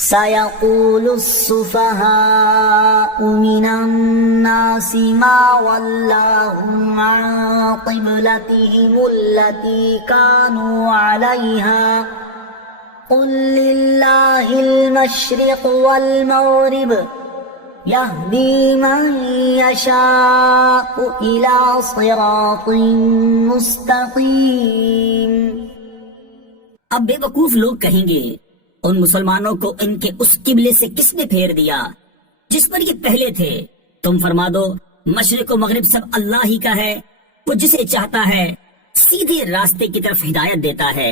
سيقول السفهاء من الناس ما ولاهم عن قبلتهم التي كانوا عليها قل لله المشرق والمغرب يهدي من يشاء إلى صراط مستقيم۔ اب بے وقوف لوگ کہیں گے ان مسلمانوں کو ان کے اس قبلے سے کس نے پھیر دیا جس پر یہ پہلے تھے؟ تم فرما دو مشرق و مغرب سب اللہ ہی کا ہے، وہ جسے چاہتا ہے سیدھے راستے کی طرف ہدایت دیتا ہے۔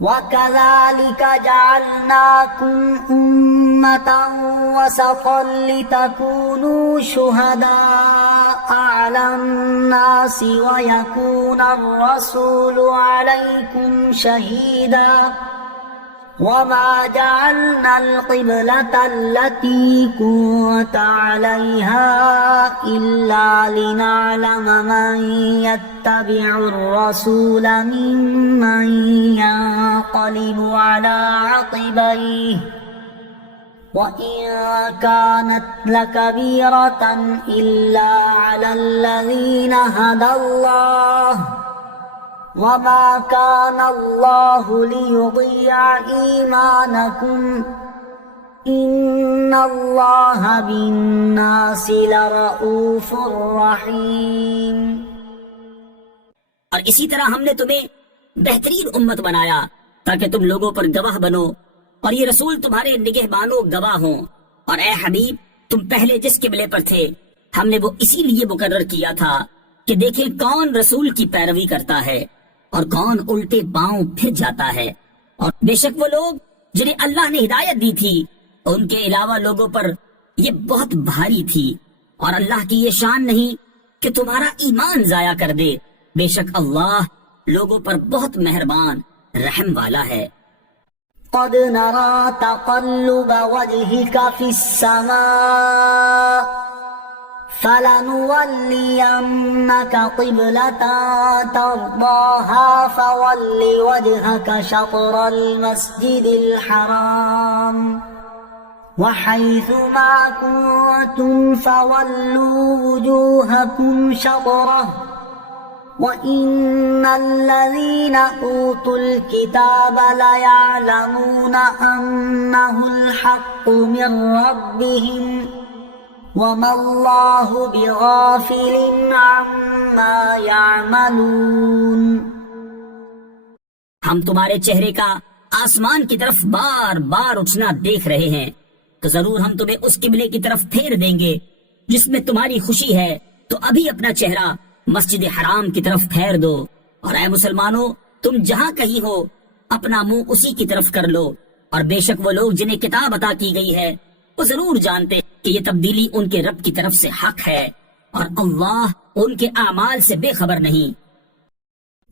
وَكَذَلِكَ جَعَلْنَاكُمْ أُمَّةً وَسَطًا لِتَكُونُوا شُهَدَاءَ عَلَى النَّاسِ وَيَكُونَ الرَّسُولُ عَلَيْكُمْ شَهِيدًا وَمَا جَعَلْنَا الْقِبْلَةَ الَّتِي كُنتَ عَلَيْهَا إِلَّا لِنَعْلَمَ مَن يَتَّبِعُ الرَّسُولَ مِمَّن يَنقَلِبُ عَلَى عَقِبَيْهِ وَإِن كَانَتْ لَكَبِيرَةً إِلَّا عَلَى الَّذِينَ هَدَى اللَّهُ وَمَا كَانَ اللَّهُ لِيُضِيعَ إِيمَانَكُمْ إِنَّ اللَّهَ بِالنَّاسِ لَرَءُوفٌ رَحِيمٌ۔ اور اسی طرح ہم نے تمہیں بہترین امت بنایا تاکہ تم لوگوں پر گواہ بنو اور یہ رسول تمہارے نگہبانوں گواہ ہوں۔ اور اے حبیب تم پہلے جس قبلے پر تھے ہم نے وہ اسی لیے مقرر کیا تھا کہ دیکھیں کون رسول کی پیروی کرتا ہے اور کون الٹے پاؤں پھر جاتا ہے۔ اور بے شک وہ لوگ جنہیں اللہ نے ہدایت دی تھی ان کے علاوہ لوگوں پر یہ بہت بھاری تھی، اور اللہ کی یہ شان نہیں کہ تمہارا ایمان ضائع کر دے، بے شک اللہ لوگوں پر بہت مہربان رحم والا ہے۔ قد نرى تقلب وجهك في السماء فلنولينك قبلة ترضاها فول وجهك شطر المسجد الحرام وحيث ما كنتم فولوا وجوهكم شطره وَإِنَّ الَّذِينَ أُوتُوا الْكِتَابَ لَيَعْلَمُونَ أَنَّهُ الْحَقُّ مِنْ رَبِّهِمْ وَمَا اللَّهُ بِغَافِلٍ عَمَّا يَعْمَلُونَ۔ ہم تمہارے چہرے کا آسمان کی طرف بار بار اٹھنا دیکھ رہے ہیں تو ضرور ہم تمہیں اس قبلے کی طرف پھیر دیں گے جس میں تمہاری خوشی ہے، تو ابھی اپنا چہرہ مسجد حرام کی طرف پھیر دو، اور اے مسلمانوں تم جہاں کہیں ہو اپنا منہ اسی کی طرف کر لو، اور بے شک وہ لوگ جنہیں کتاب عطا کی گئی ہے وہ ضرور جانتے کہ یہ تبدیلی ان کے رب کی طرف سے حق ہے، اور اللہ ان کے اعمال سے بے خبر نہیں۔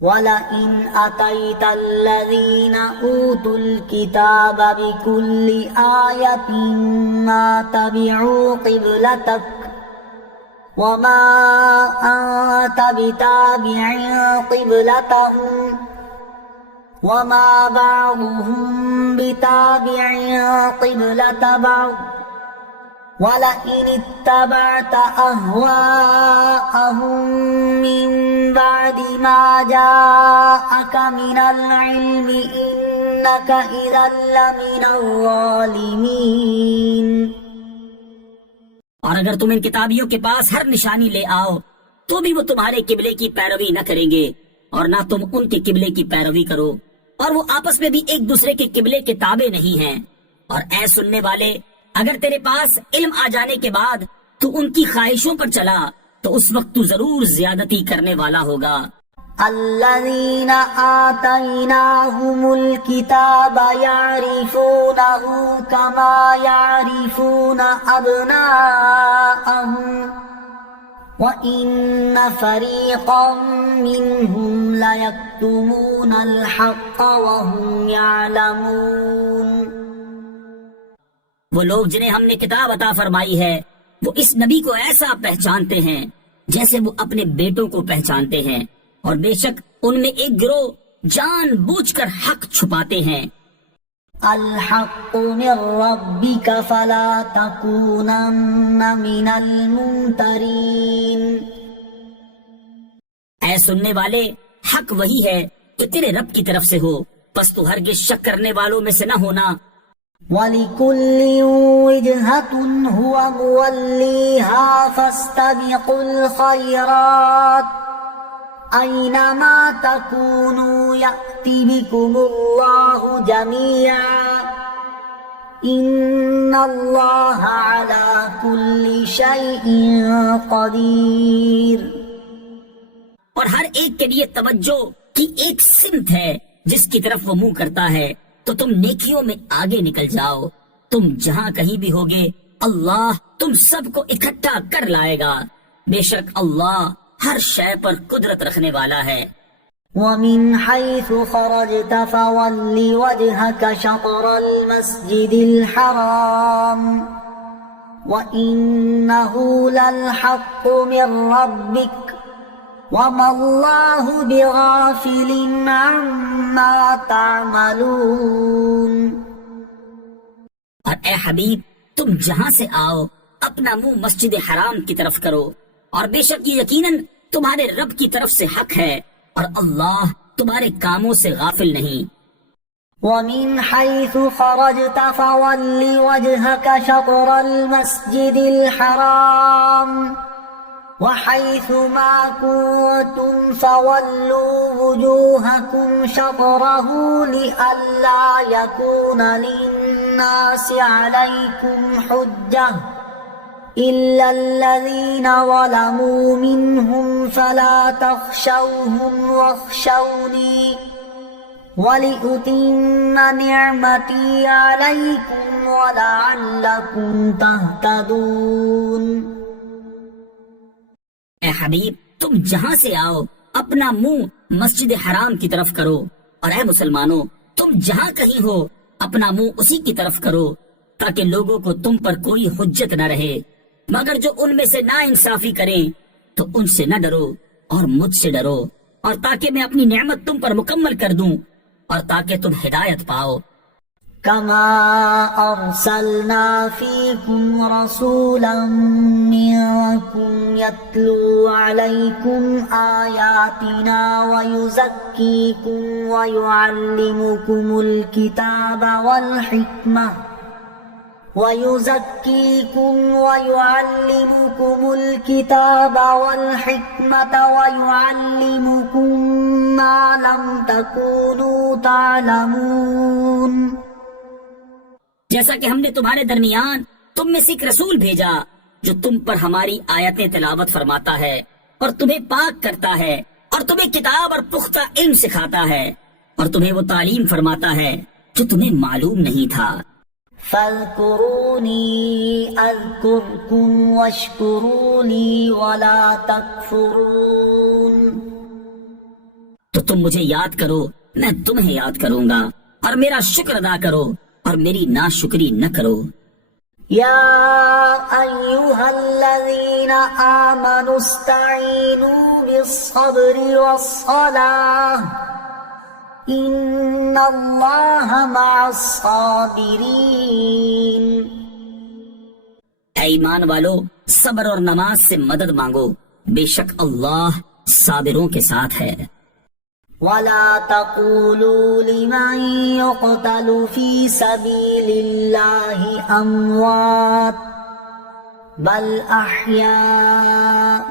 وَلَئِنْ أَتَيْتَ الَّذِينَ أُوتُوا الْكِتَابَ بِكُلِّ آيَةٍ مَا تَبِعُوا قِبْلَتَكَ وَمَا أَنْتَ بِتَابِعٍ قِبْلَتَهُمْ وَمَا بَعْضُهُمْ بِتَابِعٍ قِبْلَةَ بَعْضٍ وَلَئِنِ اتَّبَعْتَ أَهْوَاءَهُمْ مِنْ بَعْدِ مَا جَاءَكَ مِنَ الْعِلْمِ إِنَّكَ إِذًا لَمِنَ الظَّالِمِينَ۔ اور اگر تم ان کتابیوں کے پاس ہر نشانی لے آؤ تو بھی وہ تمہارے قبلے کی پیروی نہ کریں گے، اور نہ تم ان کے قبلے کی پیروی کرو، اور وہ آپس میں بھی ایک دوسرے کے قبلے کے تابع نہیں ہیں۔ اور اے سننے والے اگر تیرے پاس علم آ جانے کے بعد تو ان کی خواہشوں پر چلا تو اس وقت تو ضرور زیادتی کرنے والا ہوگا۔ الذين آتيناهم الكتاب يعرفونه كما يعرفون أبناءهم وإن فريقا منهم ليكتمون الحق وهم يعلمون۔ وہ لوگ جنہیں ہم نے کتاب عطا فرمائی ہے وہ اس نبی کو ایسا پہچانتے ہیں جیسے وہ اپنے بیٹوں کو پہچانتے ہیں، اور بے شک ان میں ایک گروہ جان بوجھ کر حق چھپاتے ہیں۔ الحق من ربك فلا تكونن من الممترين. اے سننے والے، حق وہی ہے جو تیرے رب کی طرف سے ہو، پس تو ہرگز شک کرنے والوں میں سے نہ ہونا. وَلِكُلٍّ وِجْهَةٌ هُوَ مُوَلِّيهَا فَاسْتَبِقُوا الْخَيْرَاتِ أَيْنَمَا تَكُونُوا يَأْتِ بِكُمُ اللَّهُ جَمِيعًا إِنَّ اللَّهَ عَلَى كُلِّ شَيْءٍ قَدِيرٌ. اور ہر ایک کے لیے توجہ کی ایک سمت ہے جس کی طرف وہ منہ کرتا ہے، تو تم نیکیوں میں آگے نکل جاؤ. تم جہاں کہیں بھی ہوگے اللہ تم سب کو اکٹھا کر لائے گا. بے شک اللہ ہر شے پر قدرت رکھنے والا ہے. وَمِنْ حَيْثُ خَرَجْتَ فَوَلِّ وَجْهَكَ شَطْرَ الْمَسْجِدِ الْحَرَامِ وَإِنَّهُ لَلْحَقُّ مِنْ رَبِّكَ وَمَا اللَّهُ بِغَافِلٍ عَمَّا تَعْمَلُونَ. اور اے حبیب، تم جہاں سے آؤ اپنا منہ مسجد حرام کی طرف کرو، اور بے شک یہ یقیناً تمہارے رب کی طرف سے حق ہے، اور اللہ تمہارے کاموں سے غافل نہیں. وَمِنْ حَيْثُ خَرَجْتَ فَوَلِّ وَجْهَكَ شَطْرَ الْمَسْجِدِ الْحَرَامِ وَحَيْثُ مَا كُنتُمْ فَوَلُّوا وُجُوهَكُمْ شَطْرَهُ لِئَلَّا يَكُونَ لِلنَّاسِ عَلَيْكُمْ حُجَّةٌ إِلَّا الَّذِينَ ظَلَمُوا مِنْهُمْ فَلَا تَخْشَوْهُمْ وَاخْشَوْنِي وَلِأُتِمَّ نِعْمَتِي عَلَيْكُمْ وَلَعَلَّكُمْ تَهْتَدُونَ. اے حبیب، تم جہاں سے آؤ اپنا منہ مسجد حرام کی طرف کرو، اور اے مسلمانوں تم جہاں کہیں ہو اپنا منہ اسی کی طرف کرو، تاکہ لوگوں کو تم پر کوئی حجت نہ رہے، مگر جو ان میں سے نا انصافی کریں تو ان سے نہ ڈرو اور مجھ سے ڈرو، اور تاکہ میں اپنی نعمت تم پر مکمل کر دوں اور تاکہ تم ہدایت پاؤ. كما أرسلنا فيكم رسولا منكم يتلو عليكم آياتنا ويزكيكم ويعلمكم الكتاب والحكمة ويعلمكم ما لم تكونوا تعلمون. جیسا کہ ہم نے تمہارے درمیان تم میں سے ایک رسول بھیجا جو تم پر ہماری آیتیں تلاوت فرماتا ہے اور تمہیں پاک کرتا ہے اور تمہیں کتاب اور پختہ علم سکھاتا ہے اور تمہیں وہ تعلیم فرماتا ہے جو تمہیں معلوم نہیں تھا. فاذكروني أذكركم واشكروا لي ولا تكفرون. تو تم مجھے یاد کرو، میں تمہیں یاد کروں گا، اور میرا شکر ادا کرو اور میری ناشکری نہ کرو. يا أيها الذين آمنوا استعينوا بالصبر والصلاة إن الله مع الصابرين. اے ایمان والو، صبر اور نماز سے مدد مانگو، بے شک اللہ صابروں کے ساتھ ہے. ولا تقولوا لمن يقتل في سبيل الله أموات بل أحياء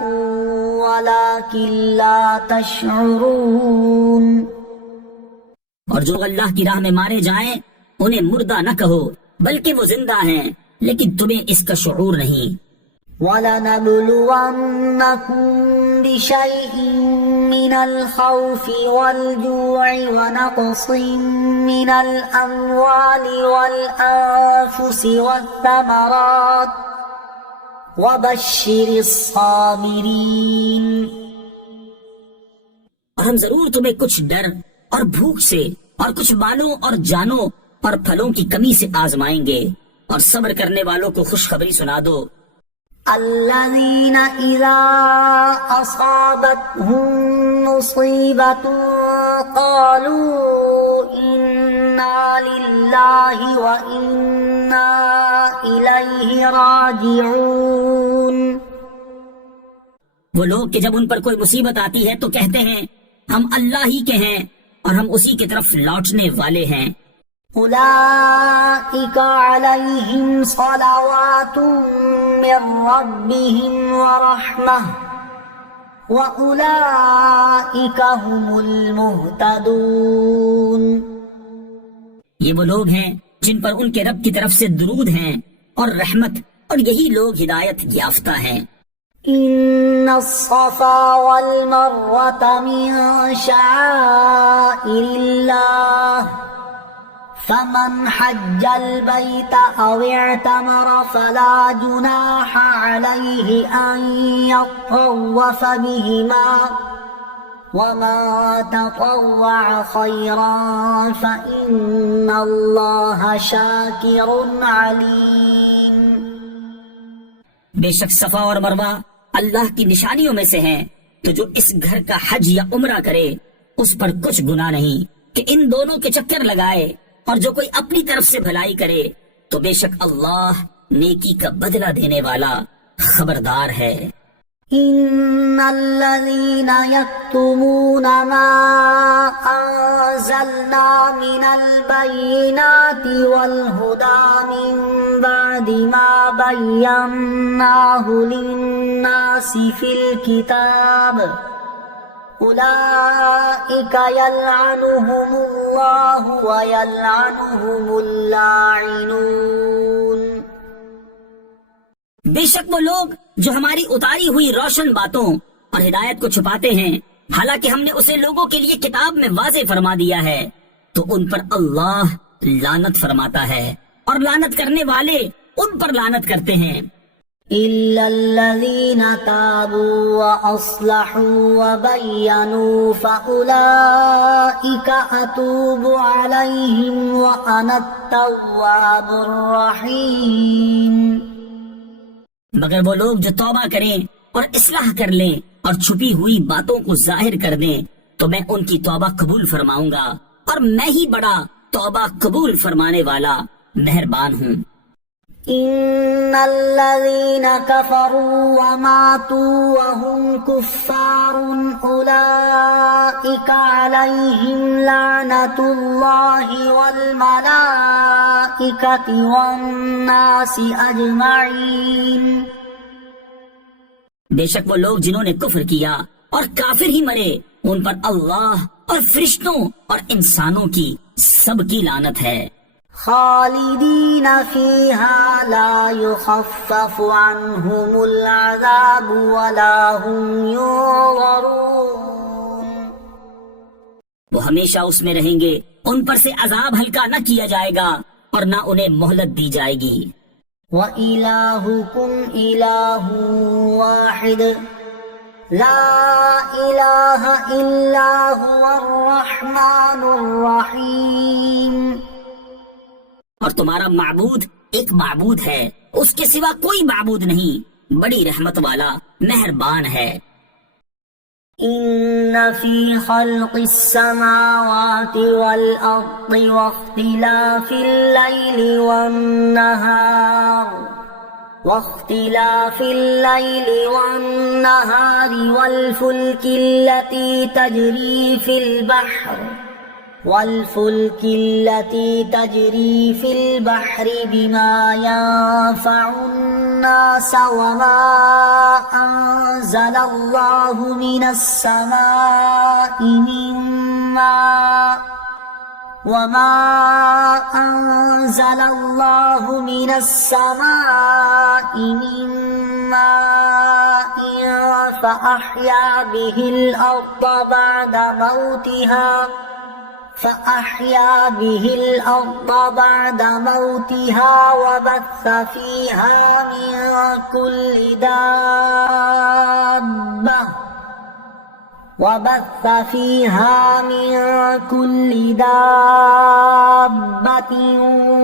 ولكن لا تشعرون. اور جو اللہ کی راہ میں مارے جائیں انہیں مردہ نہ کہو، بلکہ وہ زندہ ہیں لیکن تمہیں اس کا شعور نہیں. وَلَنَبْلُوَنَّكُمْ بِشَيْءٍ مِّنَ الْخَوْفِ وَالْجُوعِ وَنَقْصٍ مِّنَ الْأَمْوَالِ وَالْأَنفُسِ وَالثَّمَرَاتِ وَبَشِّرِ الصَّابِرِينَ. اور ہم ضرور تمہیں کچھ ڈر اور بھوک سے اور کچھ مالوں اور جانوں اور پھلوں کی کمی سے آزمائیں گے، اور صبر کرنے والوں کو خوشخبری سنا دو. الذين إذا أصابتهم مصيبة قالوا إنا للہ وإنا إلیہ راجعون. وہ لوگ کہ جب ان پر کوئی مصیبت آتی ہے تو کہتے ہیں ہم اللہ ہی کے ہیں اور ہم اسی کی طرف لوٹنے والے ہیں. اولئک علیہم صلوات من ربہم ورحمہ وَأُولَئِكَ هُمُ الْمُهْتَدُونَ. یہ وہ لوگ ہیں جن پر ان کے رب کی طرف سے درود ہیں اور رحمت، اور یہی لوگ ہدایت یافتہ ہیں. إن الصفا والمروة من شعائر الله فمن حج البيت أو اعتمر فلا جناح عليه أن يطوف بهما وما تطوع خيرا فإن الله شاكر عليم. بے شک صفا اور مروہ اللہ کی نشانیوں میں سے ہیں، تو جو اس گھر کا حج یا عمرہ کرے اس پر کچھ گناہ نہیں کہ ان دونوں کے چکر لگائے، اور جو کوئی اپنی طرف سے بھلائی کرے تو بے شک اللہ نیکی کا بدلہ دینے والا خبردار ہے. ان الذين يكتمون ما انزلنا من البينات والهدى من بعد ما بيناه للناس في الكتاب اولئك يلعنهم الله ويلعنهم اللاعنون. بے شک وہ لوگ جو ہماری اتاری ہوئی روشن باتوں اور ہدایت کو چھپاتے ہیں، حالانکہ ہم نے اسے لوگوں کے لیے کتاب میں واضح فرما دیا ہے، تو ان پر اللہ لعنت فرماتا ہے، اور لعنت کرنے والے ان پر لعنت کرتے ہیں. إلا الذين تابوا وأصلحوا وبينوا فأولئك أتوب عليهم وأنا التواب الرحيم. مگر وہ لوگ جو توبہ کریں اور اصلاح کر لیں اور چھپی ہوئی باتوں کو ظاہر کر دیں تو میں ان کی توبہ قبول فرماؤں گا، اور میں ہی بڑا توبہ قبول فرمانے والا مہربان ہوں. إن الذين كفروا وماتوا وهم كفار أولئك عليهم لعنة الله والملائكة والناس أجمعين. بے شک وہ لوگ جنہوں نے کفر کیا اور کافر ہی مرے ان پر اللہ اور فرشتوں اور انسانوں کی سب کی لعنت ہے. خالدین فیہا لا یخفف عنہم العذاب ولا هم ينظرون. وہ ہمیشہ اس میں رہیں گے، ان پر سے عذاب ہلکا نہ کیا جائے گا اور نہ انہیں مہلت دی جائے گی. وَإِلَٰهُكُمْ إِلَٰهٌ وَاحِدٌ لَا إِلَٰهَ إِلَّا هُوَ الرَّحْمَٰنُ الرَّحِيمُ. اور تمہارا معبود ایک معبود ہے، اس کے سوا کوئی معبود نہیں، بڑی رحمت والا مہربان ہے. إن في خلق السماوات والأرض واختلاف الليل والنهار والفلك التي تجري في البحر بما ينفع الناس وما أنزل الله من السماء من ماء فأحيا به الأرض بعد موتها وبث فيها من كل دابة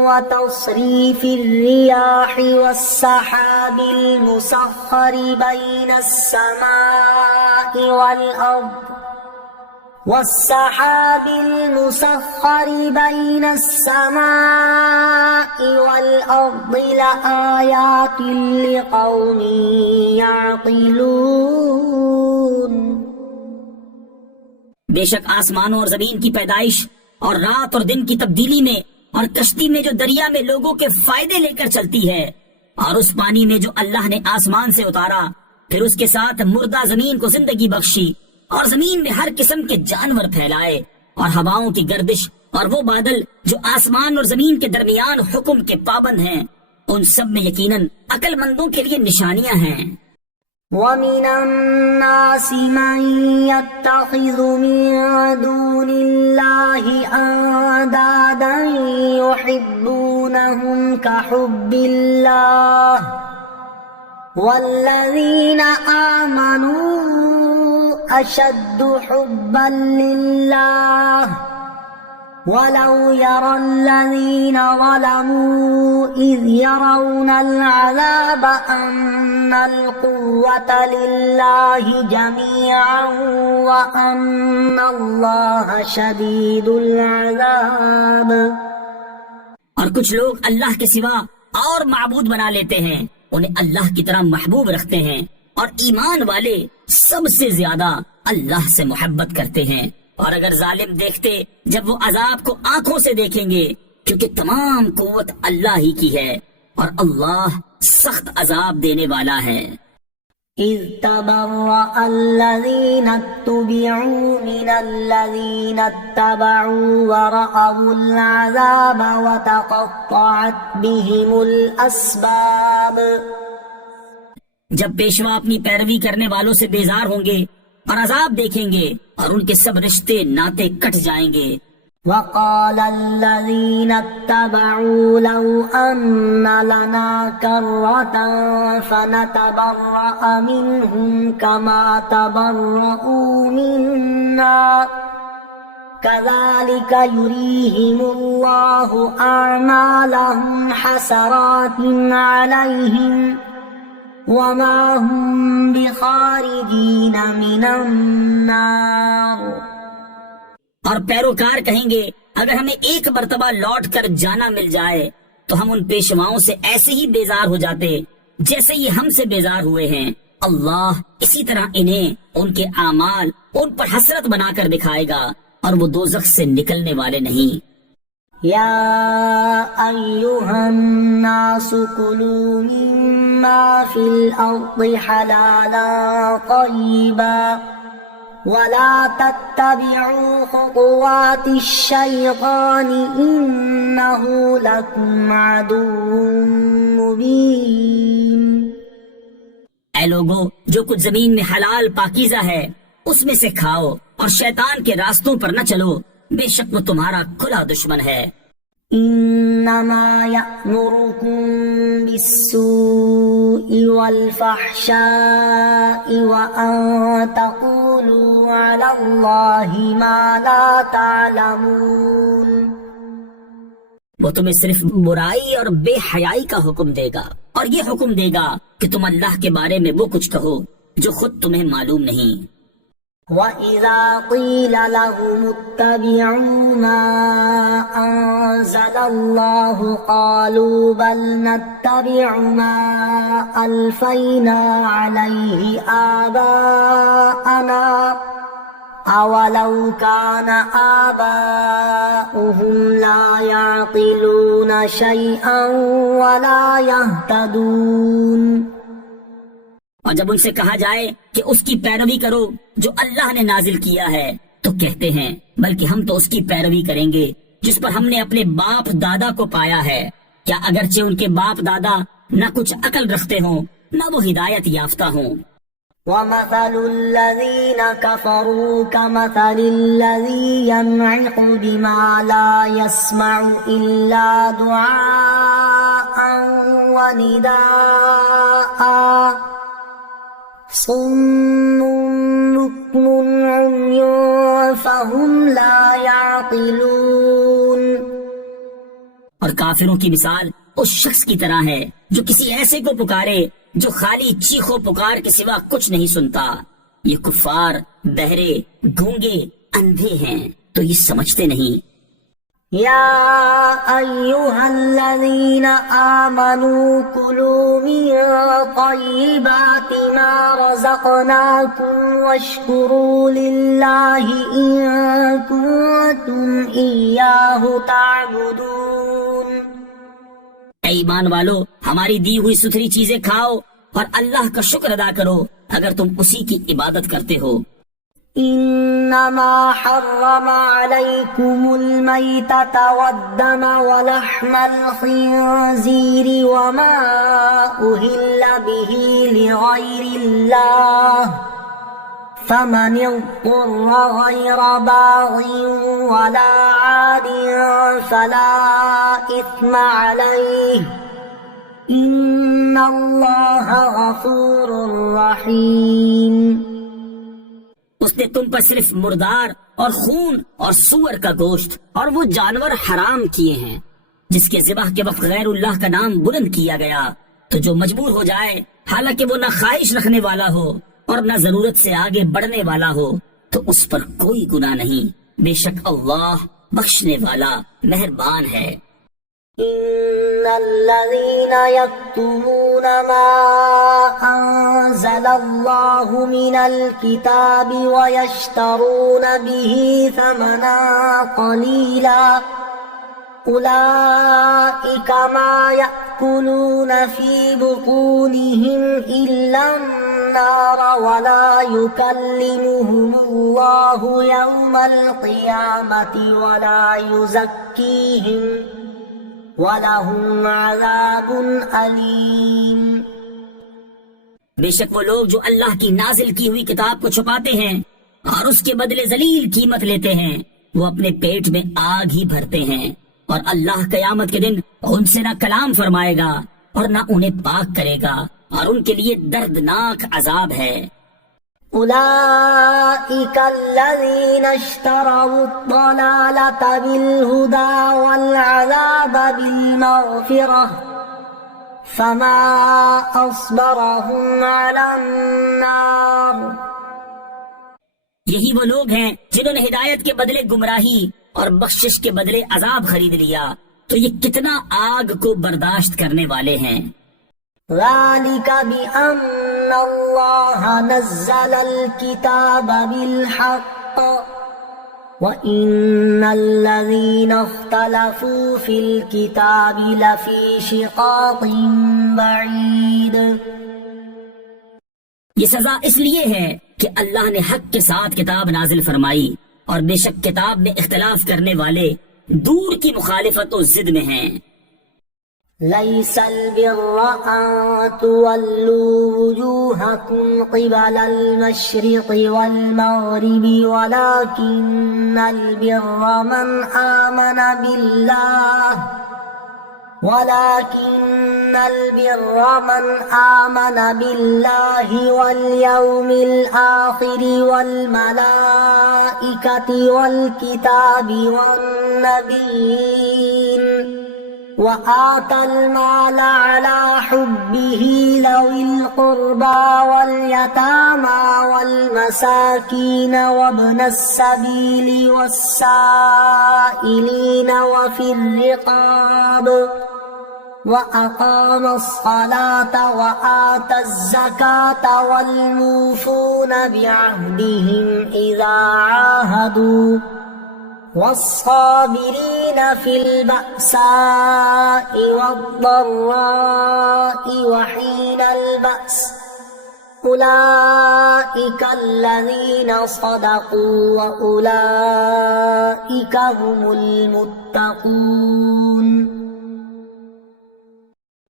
وتصريف الرياح والسحاب المسخر بين السماء والأرض والسحاب المسخر بين السماء والأرض لآيات لقوم يعقلون. بے شک آسمانوں اور زمین کی پیدائش اور رات اور دن کی تبدیلی میں اور کشتی میں جو دریا میں لوگوں کے فائدے لے کر چلتی ہے اور اس پانی میں جو اللہ نے آسمان سے اتارا پھر اس کے ساتھ مردہ زمین کو زندگی بخشی اور زمین میں ہر قسم کے جانور پھیلائے اور ہواؤں کی گردش اور وہ بادل جو آسمان اور زمین کے درمیان حکم کے پابند ہیں، ان سب میں یقیناً عقل مندوں کے لیے نشانیاں ہیں. وَمِنَ النَّاسِ مَن يَتَّخِذُ مِن دُونِ اللَّهِ أَندَادًا يُحِبُّونَهُمْ كَحُبِّ اللَّهِ وَالَّذِينَ آمَنُوا أَشَدُّ حُبًّا لِلَّهِ وَلَوْ يَرَى الَّذِينَ ظَلَمُوا إِذْ يَرَوْنَ الْعَذَابَ أَنَّ الْقُوَّةَ لِلَّهِ جَمِيعًا وَأَنَّ اللَّهَ شَدِيدُ الْعَذَابِ. اور کچھ لوگ اللہ کے سوا اور معبود بنا لیتے ہیں، انہیں اللہ کی طرح محبوب رکھتے ہیں، اور ایمان والے سب سے زیادہ اللہ سے محبت کرتے ہیں. اور اگر ظالم دیکھتے جب وہ عذاب کو آنکھوں سے دیکھیں گے، کیونکہ تمام قوت اللہ ہی کی ہے اور اللہ سخت عذاب دینے والا ہے. إِذْ تَبَرَّأَ الَّذِينَ اتُّبِعُوا مِنَ الَّذِينَ اتَّبَعُوا وَرَأَوُا الْعَذَابَ وَتَقَطَّعَتْ بِهِمُ الْأَسْبَابُ. جب پیشوا اپنی پیروی کرنے والوں سے بیزار ہوں گے اور عذاب دیکھیں گے اور ان کے سب رشتے ناطے کٹ جائیں گے. وَقَالَ الَّذِينَ اتَّبَعُوا لَوْ أَنَّ لَنَا كَرَّةً فَنَتَبَرَّأَ مِنْهُمْ كَمَا تَبَرَّؤُوا مِنَّا كَذَلِكَ يُرِيهِمُ اللَّهُ أَعْمَالَهُمْ حَسَرَاتٍ عَلَيْهِمْ وَمَا هُمْ بِخَارِجِينَ مِنَ النَّارِ. اور پیروکار کہیں گے اگر ہمیں ایک مرتبہ لوٹ کر جانا مل جائے تو ہم ان پیشواؤں سے ایسے ہی بیزار ہو جاتے جیسے یہ ہم سے بیزار ہوئے ہیں. اللہ اسی طرح انہیں ان کے اعمال ان پر حسرت بنا کر دکھائے گا اور وہ دوزخ سے نکلنے والے نہیں. يا أيها الناس كلوا مما في الأرض حلالا طيبا ولا تتبعوا خطوات الشيطان إنه لكم عدو مبين. اے لوگو، جو کچھ زمین میں حلال پاکیزہ ہے اس میں سے کھاؤ اور شیطان کے راستوں پر نہ چلو، بے شک وہ تمہارا کھلا دشمن ہے. إنما يأمركم بالسوء والفحشاء وأن تقولوا على الله ما لا تعلمون. وہ تمہیں صرف برائی اور بے حیائی کا حکم دے گا اور یہ حکم دے گا کہ تم اللہ کے بارے میں وہ کچھ کہو جو خود تمہیں معلوم نہیں. وَإِذَا قِيلَ لَهُمُ اتَّبِعُوا مَا أَنزَلَ اللَّهُ قَالُوا بَلْ نَتَّبِعُ مَا أَلْفَيْنَا عَلَيْهِ آبَاءَنَا أَوَلَوْ كَانَ آبَاؤُهُمْ لَا يَعْقِلُونَ شَيْئًا وَلَا يَهْتَدُونَ. اور جب ان سے کہا جائے کہ اس کی پیروی کرو جو اللہ نے نازل کیا ہے تو کہتے ہیں بلکہ ہم تو اس کی پیروی کریں گے جس پر ہم نے اپنے باپ دادا کو پایا ہے. کیا اگرچہ ان کے باپ دادا نہ کچھ عقل رکھتے ہوں نہ وہ ہدایت یافتہ ہوں. وَمَثَلُ الَّذِينَ كَفَرُوا كَمَثَلِ الَّذِي يَنْعِقُ بِمَا لَا يَسْمَعُ إِلَّا دُعَاءً وَنِدَاءً صُمٌّ بُكْمٌ عُمْيٌ فَهُمْ لَا يَعْقِلُونَ. اور کافروں کی مثال اس شخص کی طرح ہے جو کسی ایسے کو پکارے جو خالی چیخو پکار کے سوا کچھ نہیں سنتا. یہ کفار، بہرے، گونگے اندھے ہیں تو یہ سمجھتے نہیں۔ يا أيها الذين آمنوا كلوا من طيبات ما رزقناكم واشكروا لله إن كنتم إياه تعبدون۔ اے ایمان والو، ہماری دی ہوئی ستھری چیزیں کھاؤ اور اللہ کا شکر ادا کرو اگر تم اسی کی عبادت کرتے ہو۔ إنما حرم عليكم الميتة والدم ولحم الخنزير وما أهل به لغير الله فمن اضطر غير باغ ولا عاد فلا إثم عليه إن الله غفور رحيم۔ اس نے تم پر صرف مردار اور خون اور سور کا گوشت اور وہ جانور حرام کیے ہیں جس کے ذبح کے وقت غیر اللہ کا نام بلند کیا گیا، تو جو مجبور ہو جائے حالانکہ وہ نہ خواہش رکھنے والا ہو اور نہ ضرورت سے آگے بڑھنے والا ہو تو اس پر کوئی گناہ نہیں، بے شک اللہ بخشنے والا مہربان ہے۔ إن الذين يكتمون ما أنزل الله من الكتاب ويشترون به ثمنا قليلا أولئك ما يأكلون في بطونهم إلا النار ولا يكلمهم الله يوم القيامة ولا يزكيهم وَلَهُمْ عَذَابٌ أَلِيمٌ۔ بے شک وہ لوگ جو اللہ کی نازل کی ہوئی کتاب کو چھپاتے ہیں اور اس کے بدلے ذلیل قیمت لیتے ہیں، وہ اپنے پیٹ میں آگ ہی بھرتے ہیں، اور اللہ قیامت کے دن ان سے نہ کلام فرمائے گا اور نہ انہیں پاک کرے گا، اور ان کے لیے دردناک عذاب ہے۔ أولئك الذين اشتروا الضلالة بالهدى والعذاب بالمغفرة فما أصبرهم على النار۔ یہی وہ لوگ ہیں جنہوں نے ہدایت کے بدلے گمراہی اور بخشش کے بدلے عذاب خرید لیا، تو یہ کتنا آگ کو برداشت کرنے والے ہیں۔ ذلك بأن الله نزل الكتاب بالحق وإن الذين اختلفوا في الكتاب لفي شقاق بعيد۔ یہ سزا اس لیے ہے کہ اللہ نے حق کے ساتھ کتاب نازل فرمائی، اور بے شک کتاب میں اختلاف کرنے والے دور کی مخالفت و ضد میں ہیں۔ ليس البر أن تولوا وجوهكم قبل المشرق والمغرب ولكن البر من آمن بالله واليوم الآخر والملائكة والكتاب والنبيين وآتى المال على حبه ذوي القربى واليتامى والمساكين وابن السبيل والسائلين وفي الرقاب وأقام الصلاة وآتى الزكاة والموفون بعهدهم إذا عاهدوا والصابرين في البأساء والضراء وحين البأس أولئك الذين صدقوا وأولئك هم المتقون۔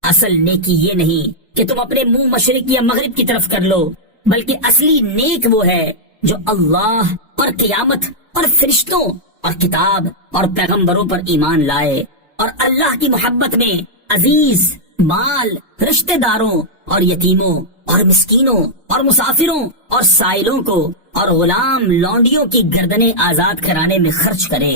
اصل نیکی یہ نہیں کہ تم اپنے منہ مشرق یا مغرب کی طرف کر لو، بلکہ اصلی نیک وہ ہے جو اللہ اور قیامت اور فرشتوں اور کتاب اور پیغمبروں پر ایمان لائے، اور اللہ کی محبت میں عزیز مال، رشتہ داروں اور یتیموں اور مسکینوں اور مسافروں اور سائلوں کو اور غلام لونڈیوں کی گردنیں آزاد کرانے میں خرچ کرے،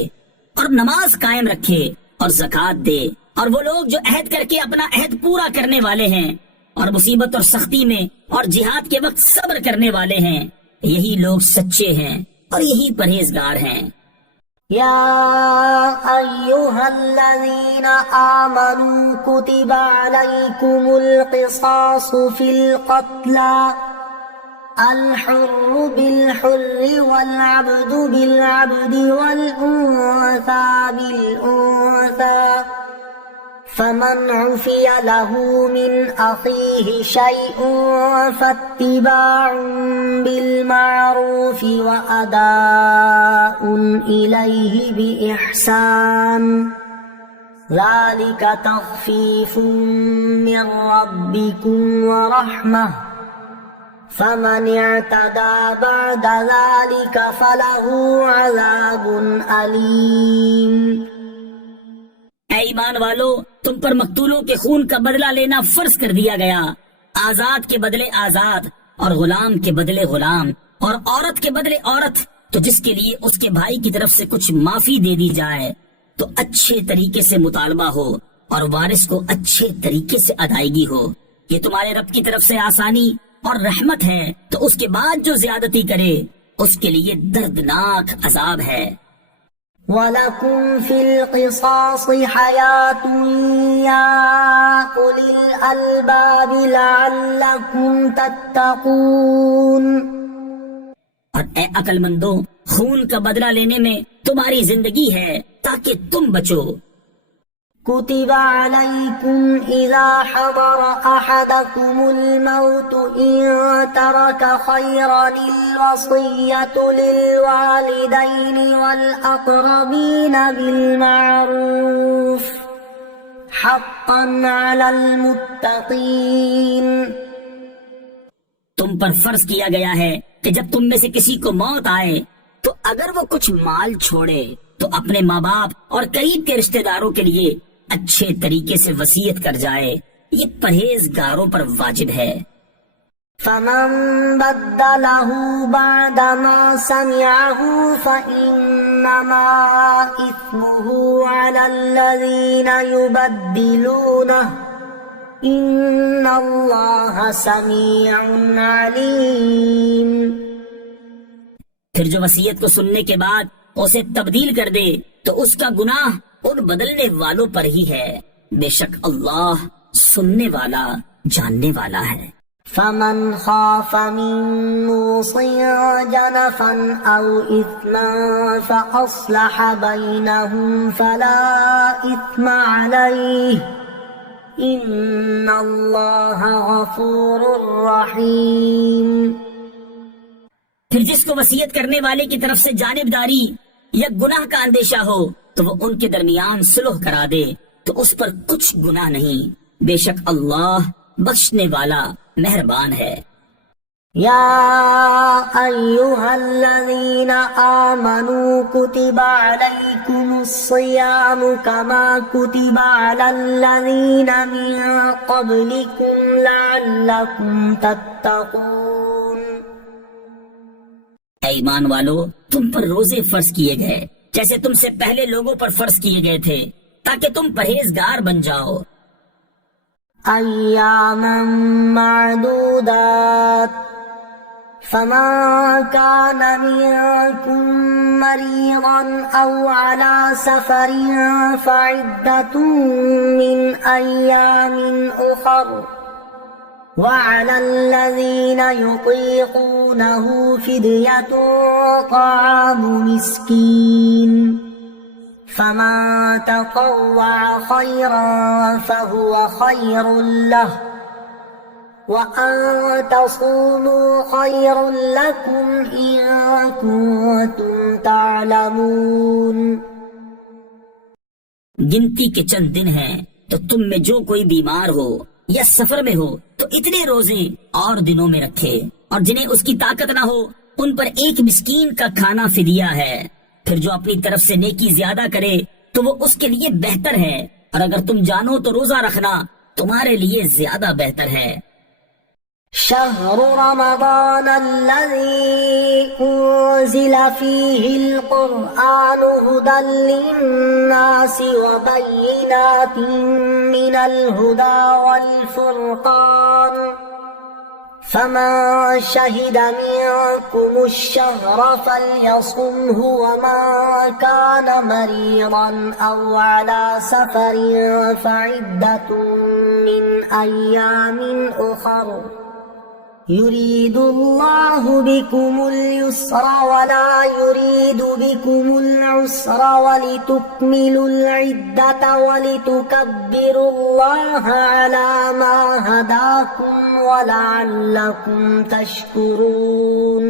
اور نماز قائم رکھے اور زکوٰۃ دے، اور وہ لوگ جو عہد کر کے اپنا عہد پورا کرنے والے ہیں اور مصیبت اور سختی میں اور جہاد کے وقت صبر کرنے والے ہیں، یہی لوگ سچے ہیں اور یہی پرہیزگار ہیں۔ يا أيها الذين آمنوا كتب عليكم القصاص في القتلى الحر بالحر والعبد بالعبد والأنثى بالأنثى فمن عفي له من أخيه شيء فاتباع بالمعروف وأداء إليه بإحسان ذلك تخفيف من ربكم ورحمة فمن اعتدى بعد ذلك فله عذاب أليم۔ اے ایمان والو، تم پر مقتولوں کے خون کا بدلہ لینا فرض کر دیا گیا، آزاد کے بدلے آزاد اور غلام کے بدلے غلام اور عورت کے بدلے عورت، تو جس کے لیے اس کے بھائی کی طرف سے کچھ معافی دے دی جائے تو اچھے طریقے سے مطالبہ ہو اور وارث کو اچھے طریقے سے ادائیگی ہو۔ یہ تمہارے رب کی طرف سے آسانی اور رحمت ہے، تو اس کے بعد جو زیادتی کرے اس کے لیے دردناک عذاب ہے۔ وَلَكُمْ فِي الْقِصَاصِ حَيَاةٌ يَا أُولِي الْأَلْبَابِ لَعَلَّكُمْ تَتَّقُونَ۔ اور اے عقل مندو، خون کا بدلہ لینے میں تمہاری زندگی ہے تاکہ تم بچو۔ كتب عليكم إذا حضر أحدكم الموت إن ترك خيرا الوصية للوالدين والأقربين بالمعروف حقا على المتقين۔ تم پر فرض کیا گیا ہے کہ جب تم میں سے کسی کو موت آئے تو اگر وہ کچھ مال چھوڑے تو اپنے ماں باپ اور قریب کے رشتہ داروں کے لیے اچھے طریقے سے وصیت کر جائے، یہ پرہیزگاروں پر واجب ہے۔ فمن بدله بعدما سمعه فإنما إثمه على الذين يبدلونه إن الله سميع عليم۔ پھر جو وصیت کو سننے کے بعد اسے تبدیل کر دے تو اس کا گناہ ان بدلنے والوں پر ہی ہے، بے شک اللہ سننے والا جاننے والا ہے۔ فمن خاف من موص جنفا أو إثما فأصلح بينهم فلا إثم عليه إن الله غفور رحيم۔ پھر جس کو وصیت کرنے والے کی طرف سے جانبداری یا گناہ کا اندیشہ ہو تو وہ ان کے درمیان صلح کرا دے تو اس پر کچھ گناہ نہیں، بے شک اللہ بخشنے والا مہربان ہے۔ يا أيها الذين آمنوا كتب عليكم الصيام كما كتب على الذين من قبلكم لعلكم تتقون۔ اے ایمان والو، تم پر روزے فرض کیے گئے جیسے تم سے پہلے لوگوں پر فرض کیے گئے تھے تاکہ تم پرہیزگار بن جاؤ۔ أياما معدودات فمن كان منكم مريضا أو على سفر فعدة من أيام أخر وعلى الذين يطيقونه فدية طعام مسكين فمن تطوع خيرا فهو خير له وأن تصوموا خير لكم إن كنتم تعلمون۔ گنتی کے چند دن ہیں تو تم میں جو کوئی بیمار ہو یا سفر میں ہو تو اتنے روزے اور دنوں میں رکھے، اور جنہیں اس کی طاقت نہ ہو ان پر ایک مسکین کا کھانا فدیہ ہے۔ پھر جو اپنی طرف سے نیکی زیادہ کرے تو وہ اس کے لیے بہتر ہے، اور اگر تم جانو تو روزہ رکھنا تمہارے لیے زیادہ بہتر ہے۔ شهر رمضان الذي أنزل فيه القرآن هدى للناس وبينات من الهدى والفرقان فمن شهد منكم الشهر فليصمه ومن كان مريضا أو على سفر فعدة من أيام أخر يريد الله بكم اليسر ولا يريد بكم العسر ولتكملوا العدة ولتكبروا الله على ما هداكم ولعلكم تشكرون.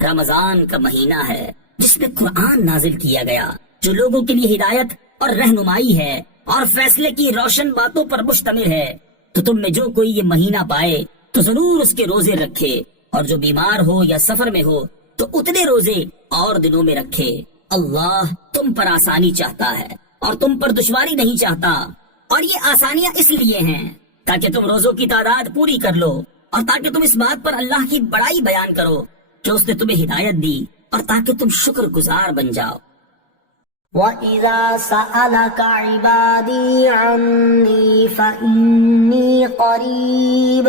رمضان کا مہینہ ہے جس میں قرآن نازل کیا گیا، جو لوگوں کے لیے ہدایت اور رہنمائی ہے اور فیصلے کی روشن باتوں پر مشتمل ہے. تو تم میں جو کوئی یہ مہینہ پائے تو ضرور اس کے روزے رکھے، اور جو بیمار ہو یا سفر میں ہو تو اتنے روزے اور دنوں میں رکھے. اللہ تم پر آسانی چاہتا ہے اور تم پر دشواری نہیں چاہتا، اور یہ آسانیاں اس لیے ہیں تاکہ تم روزوں کی تعداد پوری کر لو، اور تاکہ تم اس بات پر اللہ کی بڑائی بیان کرو کہ اس نے تمہیں ہدایت دی، اور تاکہ تم شکر گزار بن جاؤ. وَإِذَا سَأَلَكَ عِبَادِي عَنِّي فَإِنِّي قَرِيبٌ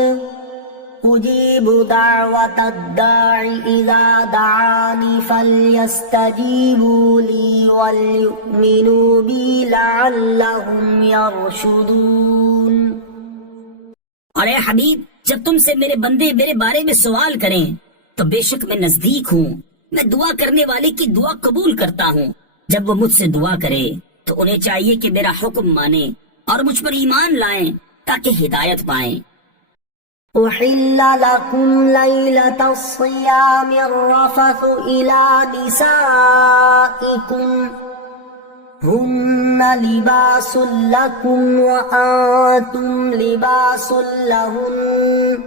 أُجِيبُ دَعْوَةَ الدَّاعِ إِذَا دَعَانِ فَلْيَسْتَجِيبُوا لِي وَلْيُؤْمِنُوا بِي لَعَلَّهُمْ يَرْشُدُونَ. اور اے حبیب، جب تم سے میرے بندے میرے بارے میں سوال کریں تو بے شک میں نزدیک ہوں، میں دعا کرنے والے کی دعا قبول کرتا ہوں. جب وہ مجھ سے دعا کرے تو انہیں چاہیے کہ میرا حکم مانے اور مجھ پر ایمان لائیں تاکہ ہدایت پائیں. أحل لكم ليلة الصيام الرفث إلى نسائكم هن لباس لكم وأنتم لباس لهن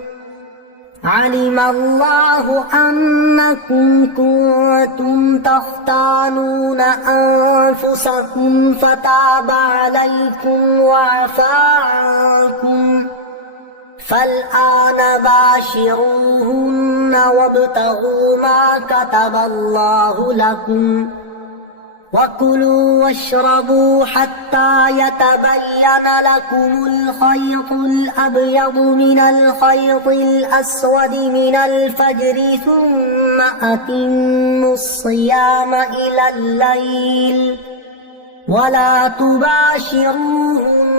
علم الله أنكم كنتم تختانون أنفسكم فتاب عليكم وعفى عنكم فالآن باشروهن وابتغوا ما كتب الله لكم وكلوا واشربوا حتى يتبين لكم الخيط الأبيض من الخيط الأسود من الفجر ثم أتموا الصيام إلى الليل ولا تباشروهن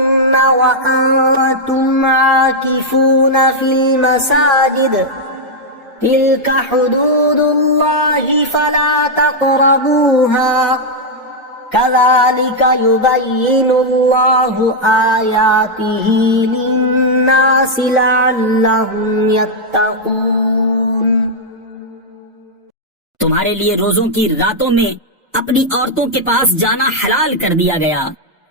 وأنتم عاكفون في المساجد تلك حدود الله فلا تقربوها كذلك يبين الله آياته للناس لعلهم يتقون. تمہارے لیے روزوں کی راتوں میں اپنی عورتوں کے پاس جانا حلال کر دیا گیا.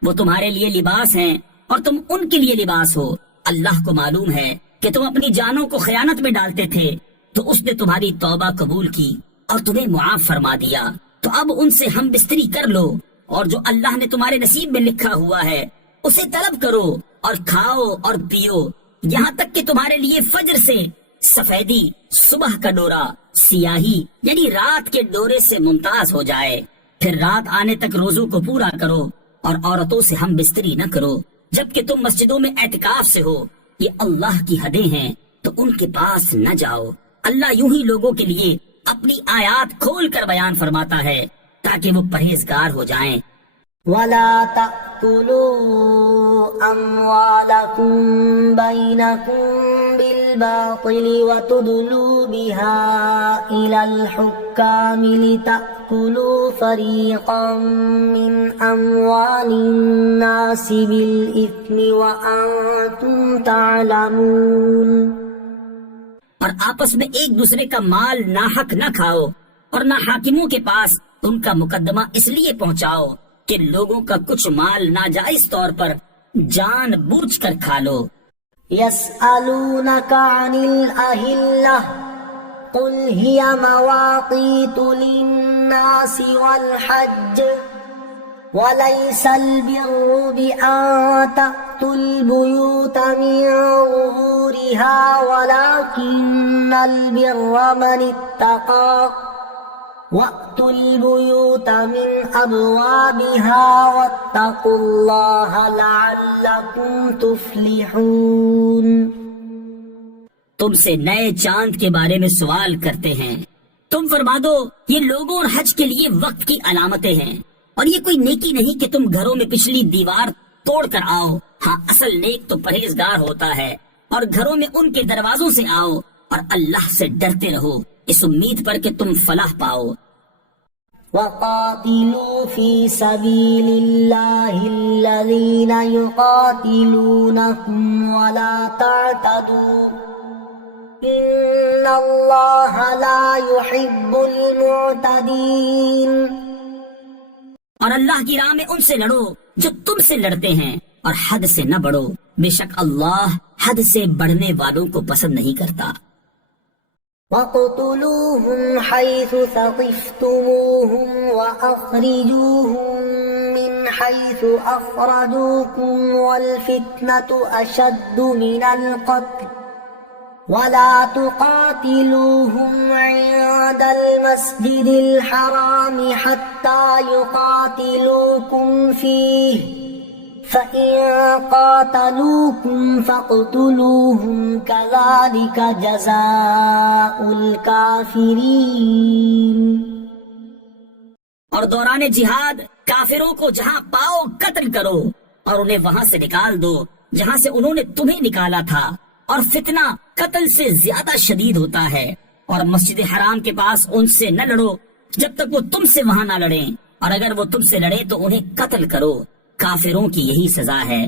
وہ تمہارے لیے لباس ہیں اور تم ان کے لیے لباس ہو. اللہ کو معلوم ہے کہ تم اپنی جانوں کو خیانت میں ڈالتے تھے، تو اس نے تمہاری توبہ قبول کی اور تمہیں معاف فرما دیا. تو اب ان سے ہم بستری کر لو، اور جو اللہ نے تمہارے نصیب میں لکھا ہوا ہے اسے طلب کرو اور کھاؤ اور پیو، یہاں تک کہ تمہارے لیے فجر سے سفیدی، صبح کا ڈورا سیاہی یعنی رات کے ڈورے سے ممتاز ہو جائے. پھر رات آنے تک روزوں کو پورا کرو اور عورتوں سے ہم بستری نہ کرو جبکہ تم مسجدوں میں اعتکاف سے ہو. یہ اللہ کی حدیں ہیں تو ان کے پاس نہ جاؤ. اللہ یوں ہی لوگوں کے لیے اپنی آیات کھول کر بیان فرماتا ہے تاکہ وہ پرہیزگار ہو جائیں. وَلَا تَأْكُلُوا أَمْوَالَكُمْ بَيْنَكُمْ بِالْبَاطِلِ وَتُدْلُوا بِهَا إِلَى الْحُكَّامِ لِتَأْكُلُوا فَرِيقًا مِّنْ أَمْوَالِ النَّاسِ بِالْإِثْمِ وَأَنْتُمْ تَعْلَمُونَ. اور آپس میں ایک دوسرے کا مال ناحق نہ کھاؤ اور نہ حاکموں کے پاس ان کا مقدمہ اس لیے پہنچاؤ کہ لوگوں کا کچھ مال ناجائز طور پر جان بوجھ کر کھا لو. يَسْأَلُونَكَ عَنِ الْأَهِلَّةِ قُلْ هِيَ مَوَاقِيتُ لِلنَّاسِ وَالْحَجِّ وَلَيْسَ الْبِرُّ بِأَن تَأْتُوا الْبُيُوتَ مِن ظُهُورِهَا وَلَكِنَّ الْبِرَّ مَنِ اتَّقَىٰ وَأْتُوا الْبُيُوتَ مِنْ أَبْوَابِهَا وَاتَّقُوا اللَّهَ لَعَلَّكُمْ تُفْلِحُونَ. تم سے نئے چاند کے بارے میں سوال کرتے ہیں، تم فرما دو یہ لوگوں اور حج کے لیے وقت کی علامتیں ہیں، اور یہ کوئی نیکی نہیں کہ تم گھروں میں پچھلی دیوار توڑ کر آؤ، ہاں اصل نیک تو پرہیزگار ہوتا ہے، اور گھروں میں ان کے دروازوں سے آؤ اور اللہ سے ڈرتے رہو اس امید پر کہ تم فلاح پاؤ۔ وَقَاتِلُوا فِي سَبِيلِ اللَّهِ الَّذِينَ يُقَاتِلُونَكُمْ وَلَا تَعْتَدُوا إِنَّ اللَّهَ لَا يُحِبُّ الْمُعْتَدِينَ۔ اور اللہ کی راہ میں ان سے لڑو جو تم سے لڑتے ہیں، اور حد سے نہ بڑھو، بے شک اللہ حد سے بڑھنے والوں کو پسند نہیں کرتا۔ وَاقْتُلُوهُمْ حَيْثُ ثَقِفْتُمُوهُمْ وَأَخْرِجُوهُمْ مِنْ حَيْثُ أَخْرَجُوكُمْ وَالْفِتْنَةُ أَشَدُّ مِنَ الْقَتْلِ وَلَا تُقَاتِلُوهُمْ عِندَ الْمَسْجِدِ الْحَرَامِ حَتَّى يُقَاتِلُوكُمْ فِيهِ فَإِن قَاتَلُوكُمْ فَاقْتُلُوهُمْ كَذَلِكَ جَزَاءُ الْكَافِرِينَ۔ اور دوران جہاد کافروں کو جہاں پاؤ قتل کرو، اور انہیں وہاں سے نکال دو جہاں سے انہوں نے تمہیں نکالا تھا، اور فتنہ قتل سے زیادہ شدید ہوتا ہے، اور مسجد حرام کے پاس ان سے نہ لڑو جب تک وہ تم سے وہاں نہ لڑیں، اور اگر وہ تم سے لڑے تو انہیں قتل کرو، کافروں کی یہی سزا ہے۔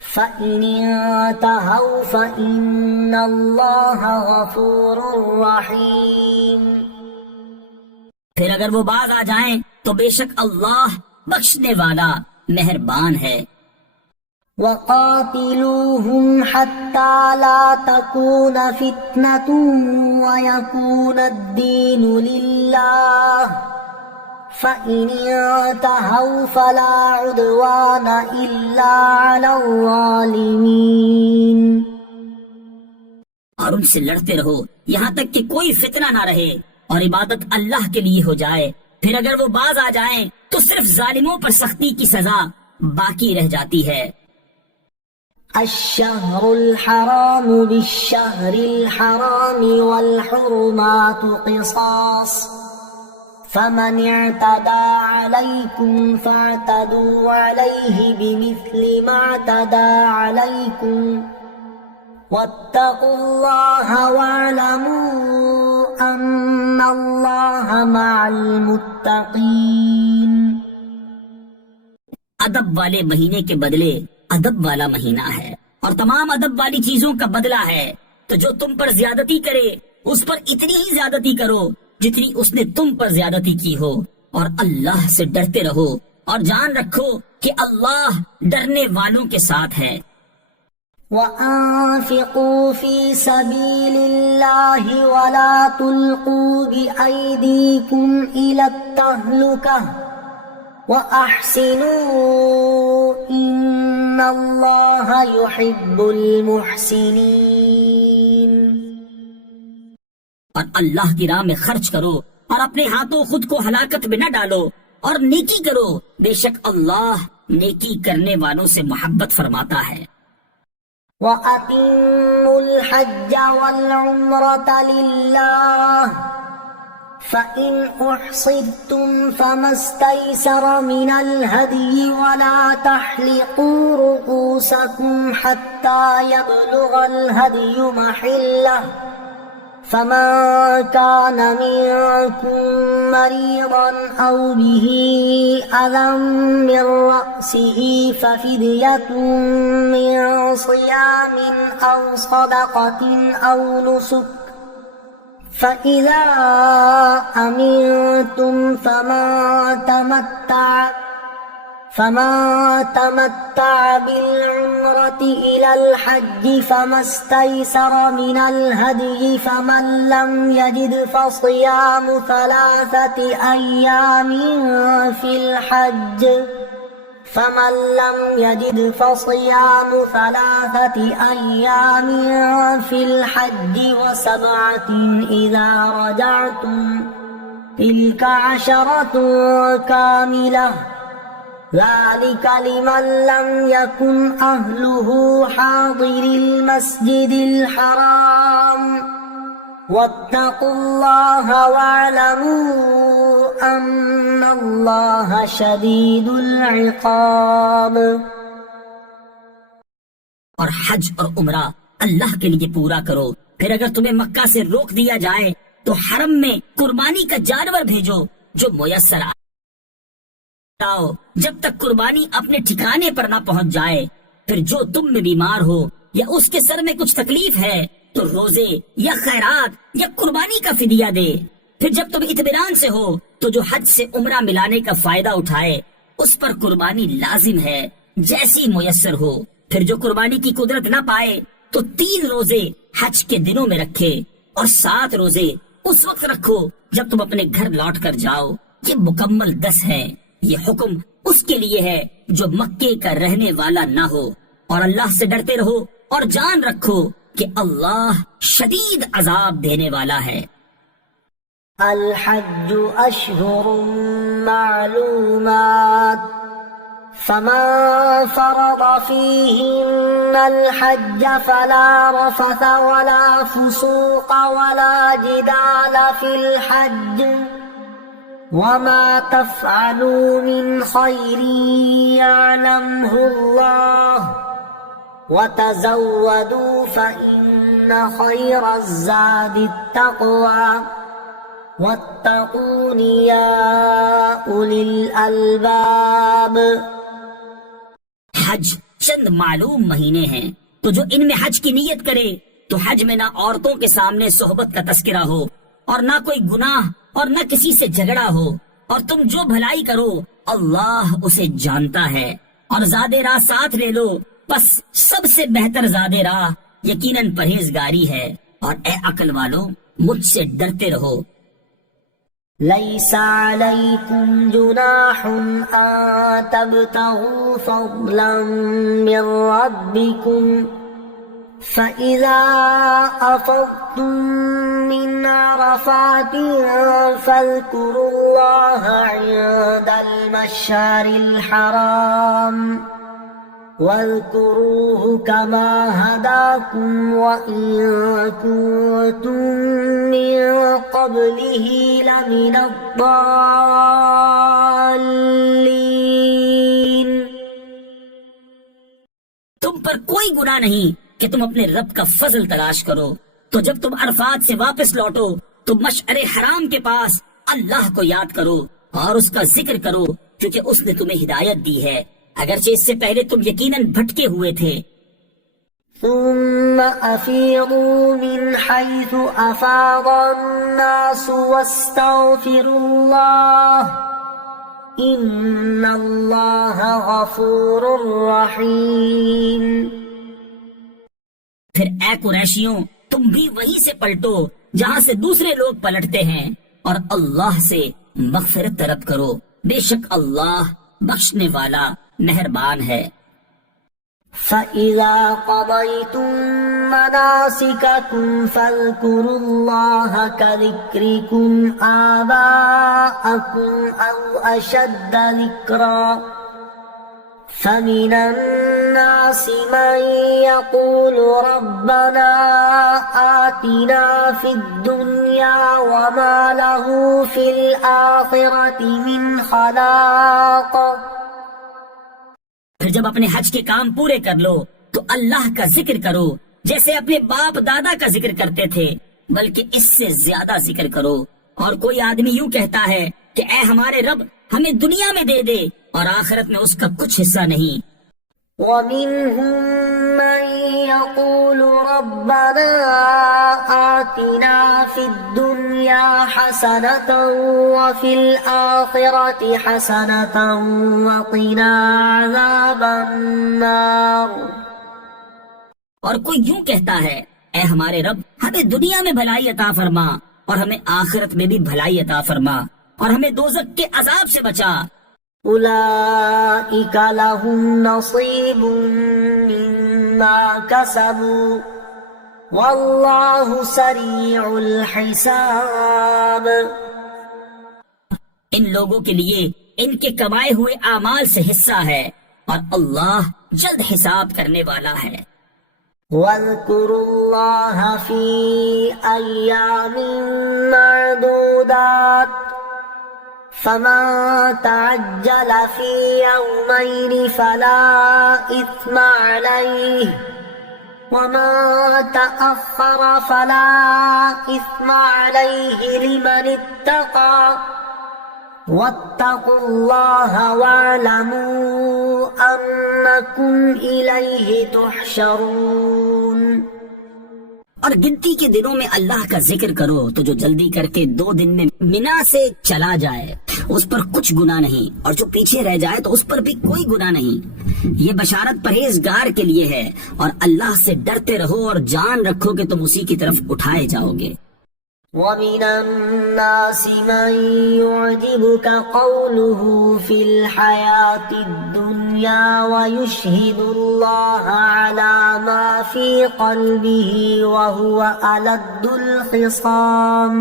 فَإِنِ انْتَهَوْا فَإِنَّ اللَّهَ غَفُورٌ رَحِيمٌ۔ پھر اگر وہ باز آ جائیں تو بے شک اللہ بخشنے والا مہربان ہے۔ وَقَاتِلُوهُمْ حَتَّى لَا تَكُونَ فِتْنَةٌ وَيَكُونَ الدِّينُ لِلَّهِ فَإِنِ انْتَهَوْا فَلَا عُدْوَانَ إِلَّا عَلَى الظَّالِمِينَ۔ اور ان سے لڑتے رہو یہاں تک کہ کوئی فتنہ نہ رہے اور عبادت اللہ کے لیے ہو جائے، پھر اگر وہ باز آ جائیں تو صرف ظالموں پر سختی کی سزا باقی رہ جاتی ہے۔ الشهر الحرام بالشهر الحرام والحرمات قصاص فمن اعتدى عليكم فاعتدوا عليه بمثل ما اعتدى عليكم واتقوا الله واعلموا أن الله مع المتقين۔ ادب والے مہینے کے بدلے ادب والا مہینہ ہے، اور تمام ادب والی چیزوں کا بدلہ ہے، تو جو تم پر زیادتی کرے اس پر اتنی ہی زیادتی کرو جتنی اس نے تم پر زیادتی کی ہو، اور اللہ سے ڈرتے رہو اور جان رکھو کہ اللہ ڈرنے والوں کے ساتھ ہے۔ وَأَنفِقُوا فِي سَبِيلِ اللَّهِ وَلَا تُلْقُوا بِأَيْدِيكُمْ إِلَى التَّهْلُكَةِ وَأَحْسِنُوا إِنَّ اللَّهَ يُحِبُّ الْمُحْسِنِينَ۔ اور اللہ کی راہ میں خرچ کرو اور اپنے ہاتھوں خود کو ہلاکت میں نہ ڈالو، اور نیکی کرو، بے شک اللہ نیکی کرنے والوں سے محبت فرماتا ہے۔ وَأَتِمُّوا الْحَجَّ وَالْعُمْرَةَ لِلَّهِ فَإِنْ أُحْصِرْتُمْ فَمَا اسْتَيْسَرَ مِنَ الْهَدْيِ وَلَا تَحْلِقُوا رُؤُوسَكُمْ حَتَّى يَبْلُغَ الْهَدْيُ مَحِلَّهُ فَمَنْ كَانَ مِنْكُمْ مَرِيضًا أَوْ بِهِ أَذًى مِنْ رَأْسِهِ فَفِدْيَةٌ مِنْ صِيَامٍ أَوْ صَدَقَةٍ أَوْ نُسُكٍ فَإِذَا أَمِنْتُمْ فَمَنْ تَمَتَّعَ بِالْعُمْرَةِ إِلَى الْحَجِّ فَمَا اسْتَيْسَرَ مِنَ الْهَدْيِ فَمَنْ لَمْ يَجِدْ فَصِيَامُ ثَلَاثَةِ أَيَّامٍ فِي الْحَجِّ وَسَبْعَةٍ إِذَا رَجَعْتُمْ تِلْكَ 10 كَامِلَةٌ ذلك لمن لم يكن أهله حاضر المسجد الحرام واتقوا الله واعلموا أن الله شديد العقاب۔ اور حج اور عمرہ اللہ کے لیے پورا کرو، پھر اگر تمہیں مکہ سے روک دیا جائے تو حرم میں قربانی کا جانور بھیجو جو میسر آؤ، جب تک قربانی اپنے ٹھکانے پر نہ پہنچ جائے۔ پھر جو تم میں بیمار ہو یا اس کے سر میں کچھ تکلیف ہے تو روزے یا خیرات یا قربانی کا فدیہ دے۔ پھر جب تم اطمینان سے ہو تو جو حج سے عمرہ ملانے کا فائدہ اٹھائے اس پر قربانی لازم ہے جیسی میسر ہو۔ پھر جو قربانی کی قدرت نہ پائے تو 3 روزے حج کے دنوں میں رکھے اور 7 روزے اس وقت رکھو جب تم اپنے گھر لوٹ کر جاؤ۔ یہ مکمل 10 ہے۔ یہ حکم اس کے لیے ہے جو مکے کا رہنے والا نہ ہو، اور اللہ سے ڈرتے رہو اور جان رکھو کہ اللہ شدید عذاب دینے والا ہے۔ الحج أشهر معلومات فمن فرض فيهن الحج فلا رفث ولا فسوق ولا جدال في الحج وما تفعلوا من خير يعلمه الله وتزودوا فإن خير الزاد التقوى واتقون يا أولي الألباب۔ حج چند معلوم مہینے ہیں، تو جو ان میں حج کی نیت کرے تو حج میں نہ عورتوں کے سامنے صحبت کا تذکرہ ہو اور نہ کوئی گناہ اور نہ کسی سے جھگڑا ہو، اور تم جو بھلائی کرو اللہ اسے جانتا ہے، اور زاد راہ ساتھ لے لو، بس سب سے بہتر زاد راہ یقیناً پرہیزگاری ہے، اور اے عقل والو مجھ سے ڈرتے رہو۔ ليس عليكم جناح أن تبتغوا فضلا من ربكم فإذا أفضتم من عرفات فاذكروا الله عند المشعر الحرام واذكروه كما هداكم وإن كنتم من قبله لمن الضالين۔ تم پر کوئی گناہ نہیں کہ تم اپنے رب کا فضل تلاش کرو، تو جب تم عرفات سے واپس لوٹو تو مشعر حرام کے پاس اللہ کو یاد کرو اور اس کا ذکر کرو، کیونکہ اس نے تمہیں ہدایت دی ہے، اگرچہ اس سے پہلے تم یقیناً بھٹکے ہوئے تھے۔ ثم أفيضوا من حيث أفاض الناس واستغفروا الله إن الله غفور رحيم۔ پھر اے قریشیوں تم بھی وہیں سے پلٹو جہاں سے دوسرے لوگ پلٹتے ہیں، اور اللہ سے مغفرت طلب کرو، بے شک اللہ بخشنے والا مہربان ہے۔ فَإِذَا قَضَيْتُم مَّنَاسِكَكُمْ فَاذْكُرُوا اللَّهَ كَذِكْرِكُمْ آبَاءَكُمْ أَوْ أَشَدَّ ذِكْرًا فَمِنَ النَّاسِ مَن يَقُولُ رَبَّنَا آتِنَا فِي الدُّنْيَا وَمَا لَهُ فِي الْآخِرَةِ مِنْ خَلَاقٍ۔ پھر جب اپنے حج کے کام پورے کر لو تو اللہ کا ذکر کرو جیسے اپنے باپ دادا کا ذکر کرتے تھے، بلکہ اس سے زیادہ ذکر کرو۔ اور کوئی آدمی یوں کہتا ہے کہ اے ہمارے رب ہمیں دنیا میں دے دے اور آخرت میں اس کا کچھ حصہ نہیں۔ وَمِنْهُمْ مَن يَقُولُ رَبَّنَا آتِنَا فِي الدُّنْيَا حَسَنَةً وَفِي الْآخِرَةِ حَسَنَةً وَقِنَا عَذَابَ النَّارِ۔ اور کوئی یوں کہتا ہے اے ہمارے رب ہمیں دنیا میں بھلائی عطا فرما اور ہمیں آخرت میں بھی بھلائی عطا فرما اور ہمیں دوزخ کے عذاب سے بچا۔ أولئك لهم نصيب مما كسبوا والله سريع الحساب۔ ان لوگوں کے لیے ان کے کمائے ہوئے اعمال سے حصہ ہے اور اللہ جلد حساب کرنے والا ہے۔ واذكروا الله في أيام معدودات فمن تعجل في يومين فلا إثم عليه ومن تأخر فلا إثم عليه لمن اتقى واتقوا الله واعلموا أنكم إليه تحشرون۔ اور گنتی کے دنوں میں اللہ کا ذکر کرو تو جو جلدی کر کے 2 دن میں منا سے چلا جائے اس پر کچھ گناہ نہیں، اور جو پیچھے رہ جائے تو اس پر بھی کوئی گناہ نہیں۔ یہ بشارت پرہیزگار کے لیے ہے، اور اللہ سے ڈرتے رہو اور جان رکھو کہ تم اسی کی طرف اٹھائے جاؤ گے۔ وَمِنَ النَّاسِ مَن يُعْجِبُكَ قَوْلُهُ فِي الْحَيَاةِ الدُّنْيَا وَيُشْهِدُ اللَّهَ عَلَى مَا فِي قَلْبِهِ وَهُوَ أَلَدُّ الْخِصَامِ۔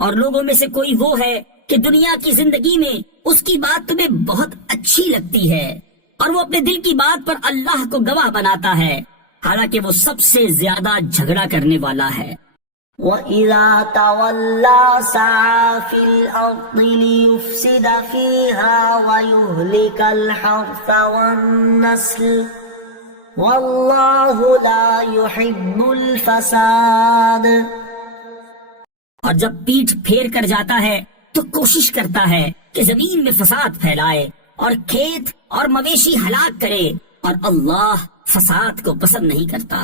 اور لوگوں میں سے کوئی وہ ہے کہ دنیا کی زندگی میں اس کی بات تمہیں بہت اچھی لگتی ہے، اور وہ اپنے دل کی بات پر اللہ کو گواہ بناتا ہے، حالانکہ وہ سب سے زیادہ جھگڑا کرنے والا ہے۔ وَإِذَا تَوَلَّى سَعَى فِي الْأَرْضِ لِيُفْسِدَ فِيهَا وَيُهْلِكَ الْحَرْثَ وَالنَّسْلَ وَاللَّهُ لَا يُحِبُّ الْفَسَادَ۔ اور جب پیٹھ پھیر کر جاتا ہے تو کوشش کرتا ہے کہ زمین میں فساد پھیلائے اور کھیت اور مویشی ہلاک کرے، اور اللہ فساد کو پسند نہیں کرتا۔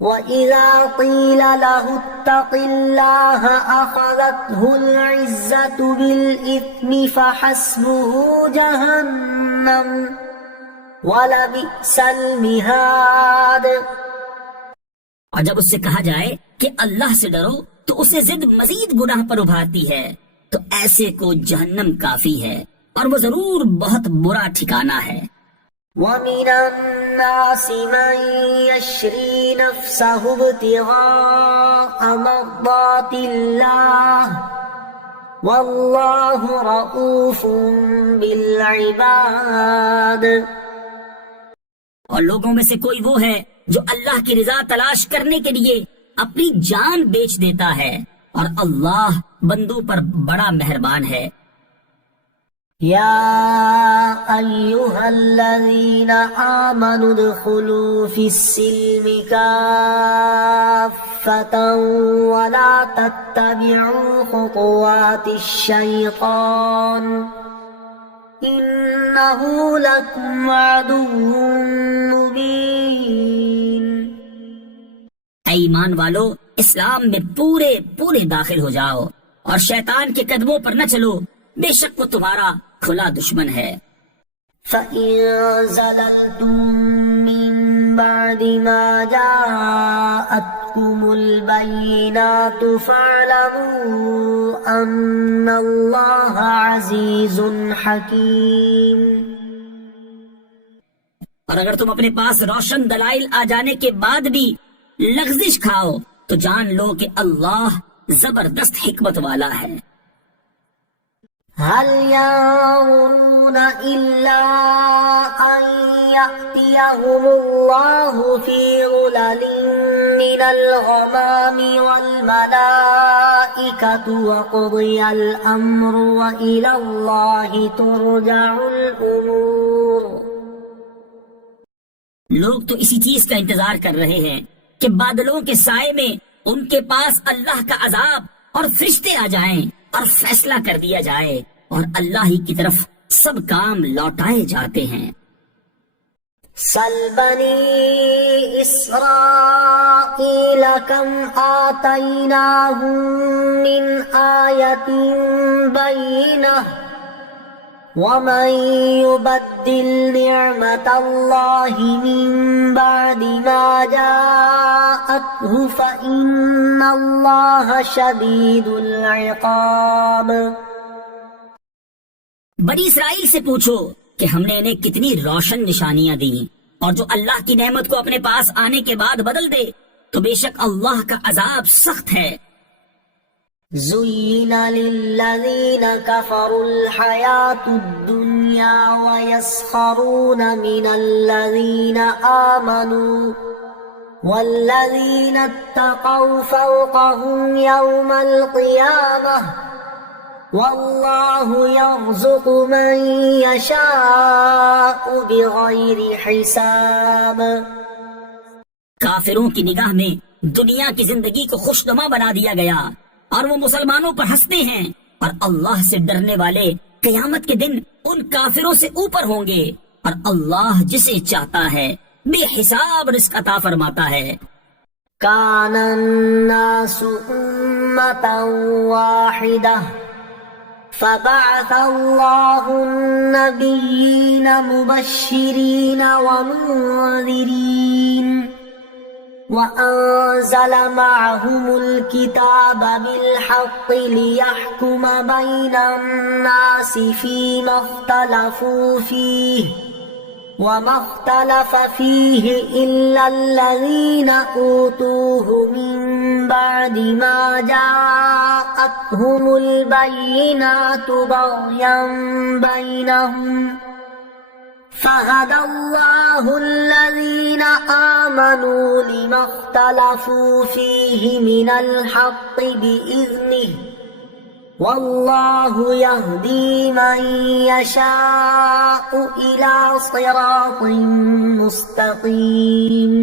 وَإِذَا قِيلَ لَهُ اتَّقِ اللَّهَ أَخَذَتْهُ الْعِزَّةُ بِالْإِثْمِ فَحَسْبُهُ جَهَنَّمُ وَلَبِئْسَ الْمِهَادُ۔ اور جب اس سے کہا جائے کہ اللہ سے ڈرو تو اسے ضد مزید گناہ پر ابھارتی ہے، تو ایسے کو جہنم کافی ہے، اور وہ ضرور بہت برا ٹھکانہ ہے۔ وَمِنَ النَّاسِ مَن يَشْرِي نَفْسَهُ ابْتِغَاءَ مَرْضَاتِ اللَّهِ وَاللَّهُ رَءُوفٌ بِالْعِبَادِ۔ اور لوگوں میں سے کوئی وہ ہے جو اللہ کی رضا تلاش کرنے کے لیے اپنی جان بیچ دیتا ہے، اور اللہ بندوں پر بڑا مہربان ہے۔ يا أيها الذين آمنوا ادخلوا في السلم كافة ولا تتبعوا خطوات الشيطان إنه لكم عدو مبين۔ اے ایمان والو، اسلام میں پورے داخل ہو جاؤ، اور شیطان کے قدموں پر نہ چلو، بے شک وہ تمہارا کھلا دشمن ہے۔ فَإِن زَلَلْتُم مِّن بَعْدِ مَا جَاءَتْكُمُ الْبَيِّنَاتُ فَاعْلَمُوا أَنَّ اللَّهَ عَزِيزٌ حَكِيمٌ۔ اور اگر تم اپنے پاس روشن دلائل آ جانے کے بعد بھی لغزش کھاؤ تو جان لو کہ اللہ زبردست حکمت والا ہے۔ هل ينظرون إلا أن يأتيهم الله في ظلل من الغمام والملائكة وقضي الأمر وإلى الله ترجع الأمور۔ لوگ تو اسی چیز کا انتظار کر رہے ہیں کہ بادلوں کے سائے میں ان کے پاس اللہ کا عذاب اور فرشتے آ جائیں اور فیصلہ کر دیا جائے، اور اللہ ہی کی طرف سب کام لوٹائے جاتے ہیں۔ سل بنی اسرائیل کم آتیناہم من آیت بینہ ومن يبدل نعمت اللہ من بعد ما جاءته فإن اللہ شدید العقاب۔ بنی اسرائیل سے پوچھو کہ ہم نے انہیں کتنی روشن نشانیاں دی، اور جو اللہ کی نعمت کو اپنے پاس آنے کے بعد بدل دے تو بے شک اللہ کا عذاب سخت ہے۔ زين للذين كفروا الحياة الدنيا ويسخرون من الذين آمنوا والذين اتقوا فوقهم يوم القيامة والله يرزق من يشاء بغير حساب. کافروں کی نگاہ میں دنیا کی زندگی کو خوشنما بنا دیا گیا اور وہ مسلمانوں پر ہنستے ہیں، اور اللہ سے ڈرنے والے قیامت کے دن ان کافروں سے اوپر ہوں گے، اور اللہ جسے چاہتا ہے بے حساب رزق عطا فرماتا ہے. كان الناس أمة واحدة فبعث الله النبيين مبشرين ومنذرين وأنزل معهم الكتاب بالحق ليحكم بين الناس فيما اختلفوا فيه وما اختلف فيه إلا الذين أوتوه من بعد ما جاءتهم البينات بغيا بينهم فهدى الله الذين آمنوا لما اختلفوا فيه من الحق بإذنه والله يهدي من يشاء إلى صراط مستقيم.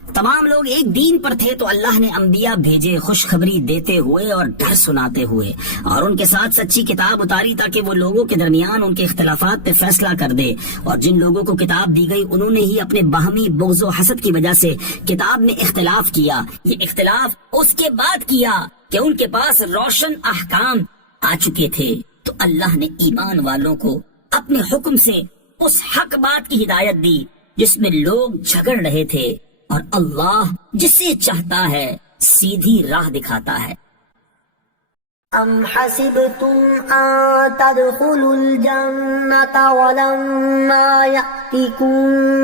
تمام لوگ ایک دین پر تھے تو اللہ نے انبیاء بھیجے خوشخبری دیتے ہوئے اور ڈر سناتے ہوئے، اور ان کے ساتھ سچی کتاب اتاری تاکہ وہ لوگوں کے درمیان ان کے اختلافات پہ فیصلہ کر دے. اور جن لوگوں کو کتاب دی گئی انہوں نے ہی اپنے باہمی بغض و حسد کی وجہ سے کتاب میں اختلاف کیا. یہ اختلاف اس کے بعد کیا کہ ان کے پاس روشن احکام آ چکے تھے. تو اللہ نے ایمان والوں کو اپنے حکم سے اس حق بات کی ہدایت دی جس میں لوگ جھگڑ رہے تھے، اور اللہ جسے چاہتا ہے سیدھی راہ دکھاتا ہے. أم حسبتم أن تدخلوا الجنة ولما يأتكم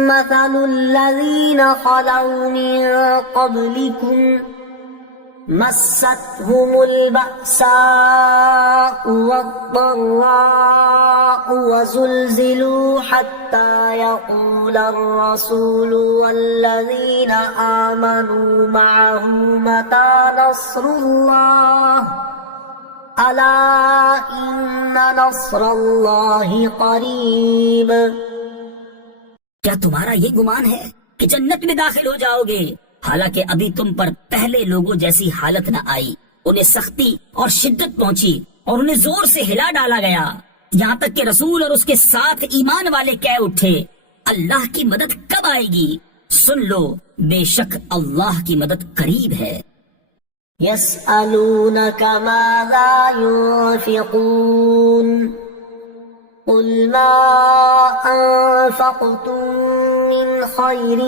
مثل الذين خلوا من قبلكم مستهم البأساء والضراء وزلزلوا حتى يقول الرسول والذين آمنوا معه متى نصر الله ألا إن نصر الله قريب. کیا تمہارا یہ گمان ہے کہ جنت میں داخل ہو جاؤ گے حالانکہ ابھی تم پر پہلے لوگوں جیسی حالت نہ آئی؟ انہیں سختی اور شدت پہنچی اور انہیں زور سے ہلا ڈالا گیا، یہاں تک کہ رسول اور اس کے ساتھ ایمان والے کہہ اٹھے اللہ کی مدد کب آئے گی؟ سن لو بے شک اللہ کی مدد قریب ہے. يسألونك ماذا ينفقون قل ما أنفقتم من خير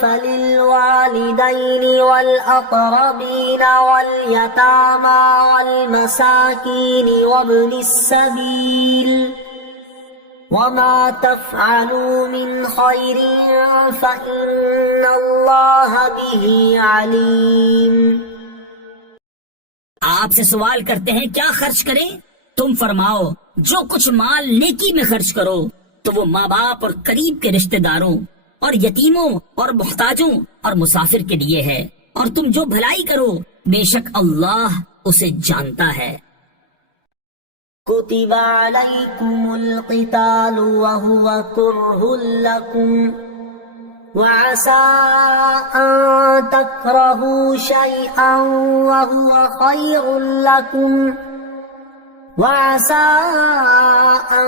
فللوالدين والأقربين واليتامى والمساكين وابن السبيل وما تفعلوا من خير فإن الله به عليم. آپ سے سوال کرتے ہیں کیا خرچ کریں؟ تم فرماؤ جو کچھ مال نیکی میں خرچ کرو تو وہ ماں باپ اور قریب کے رشتہ داروں اور یتیموں اور محتاجوں اور مسافر کے لیے ہے، اور تم جو بھلائی کرو بے شک اللہ اسے جانتا ہے. كتب عليكم القتال وهو كره لكم وعسى أن تكرهوا شيئا وهو خير لكم وعسى أن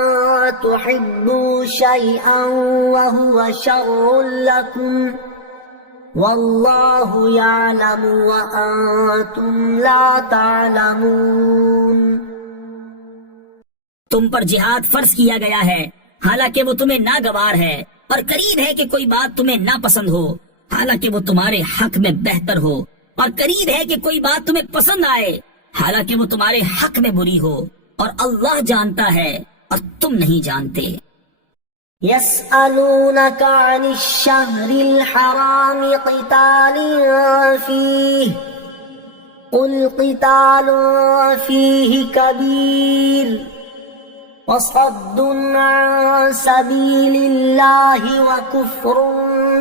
تحبوا شيئا وهو شر لكم والله يعلم وأنتم لا تعلمون. تم پر جہاد فرض کیا گیا ہے حالانکہ وہ تمہیں ناگوار ہے، اور قریب ہے کہ کوئی بات تمہیں ناپسند ہو حالانکہ وہ تمہارے حق میں بہتر ہو، اور قریب ہے کہ کوئی بات تمہیں پسند آئے حالانکہ وہ تمہارے حق میں بری ہو، اور اللہ جانتا ہے اور تم نہیں جانتے. يسألونك عن الشهر الحرام قتال فيه قل قتال فيه كبير وصد عن سبيل الله وكفر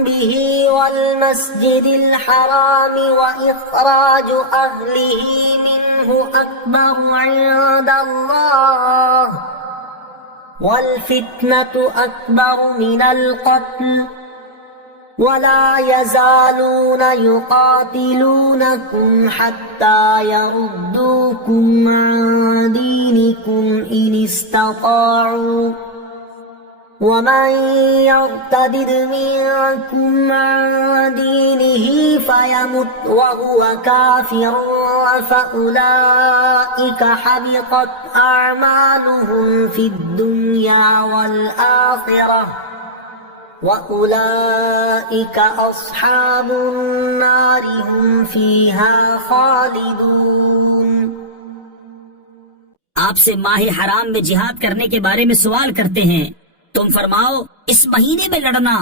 به والمسجد الحرام وإخراج أهله منه أكبر عند الله والفتنة أكبر من القتل ولا يزالون يقاتلونكم حتى يردوكم عن دينكم إن استطاعوا ومن يرتد منكم عن دينه فيمت وهو كافر فأولئك حبطت أعمالهم في الدنيا والآخرة وَأُولَئِكَ أَصْحَابُ النَّارِ هُمْ فِيهَا خَالِدُونَ۔ آپ سے ماہ حرام میں جہاد کرنے کے بارے میں سوال کرتے ہیں، تم فرماؤ اس مہینے میں لڑنا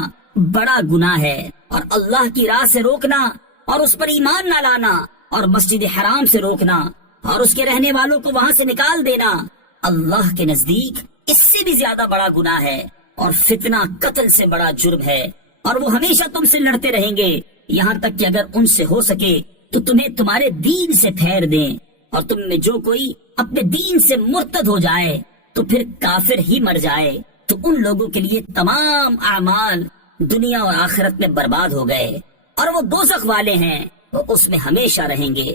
بڑا گناہ ہے، اور اللہ کی راہ سے روکنا اور اس پر ایمان نہ لانا اور مسجد حرام سے روکنا اور اس کے رہنے والوں کو وہاں سے نکال دینا اللہ کے نزدیک اس سے بھی زیادہ بڑا گناہ ہے، اور فتنہ قتل سے بڑا جرم ہے، اور وہ ہمیشہ تم سے لڑتے رہیں گے یہاں تک کہ اگر ان سے ہو سکے تو تمہیں تمہارے دین سے پھیر دیں، اور تم میں جو کوئی اپنے دین سے مرتد ہو جائے تو پھر کافر ہی مر جائے تو ان لوگوں کے لیے تمام اعمال دنیا اور آخرت میں برباد ہو گئے، اور وہ دوزخ والے ہیں، وہ اس میں ہمیشہ رہیں گے۔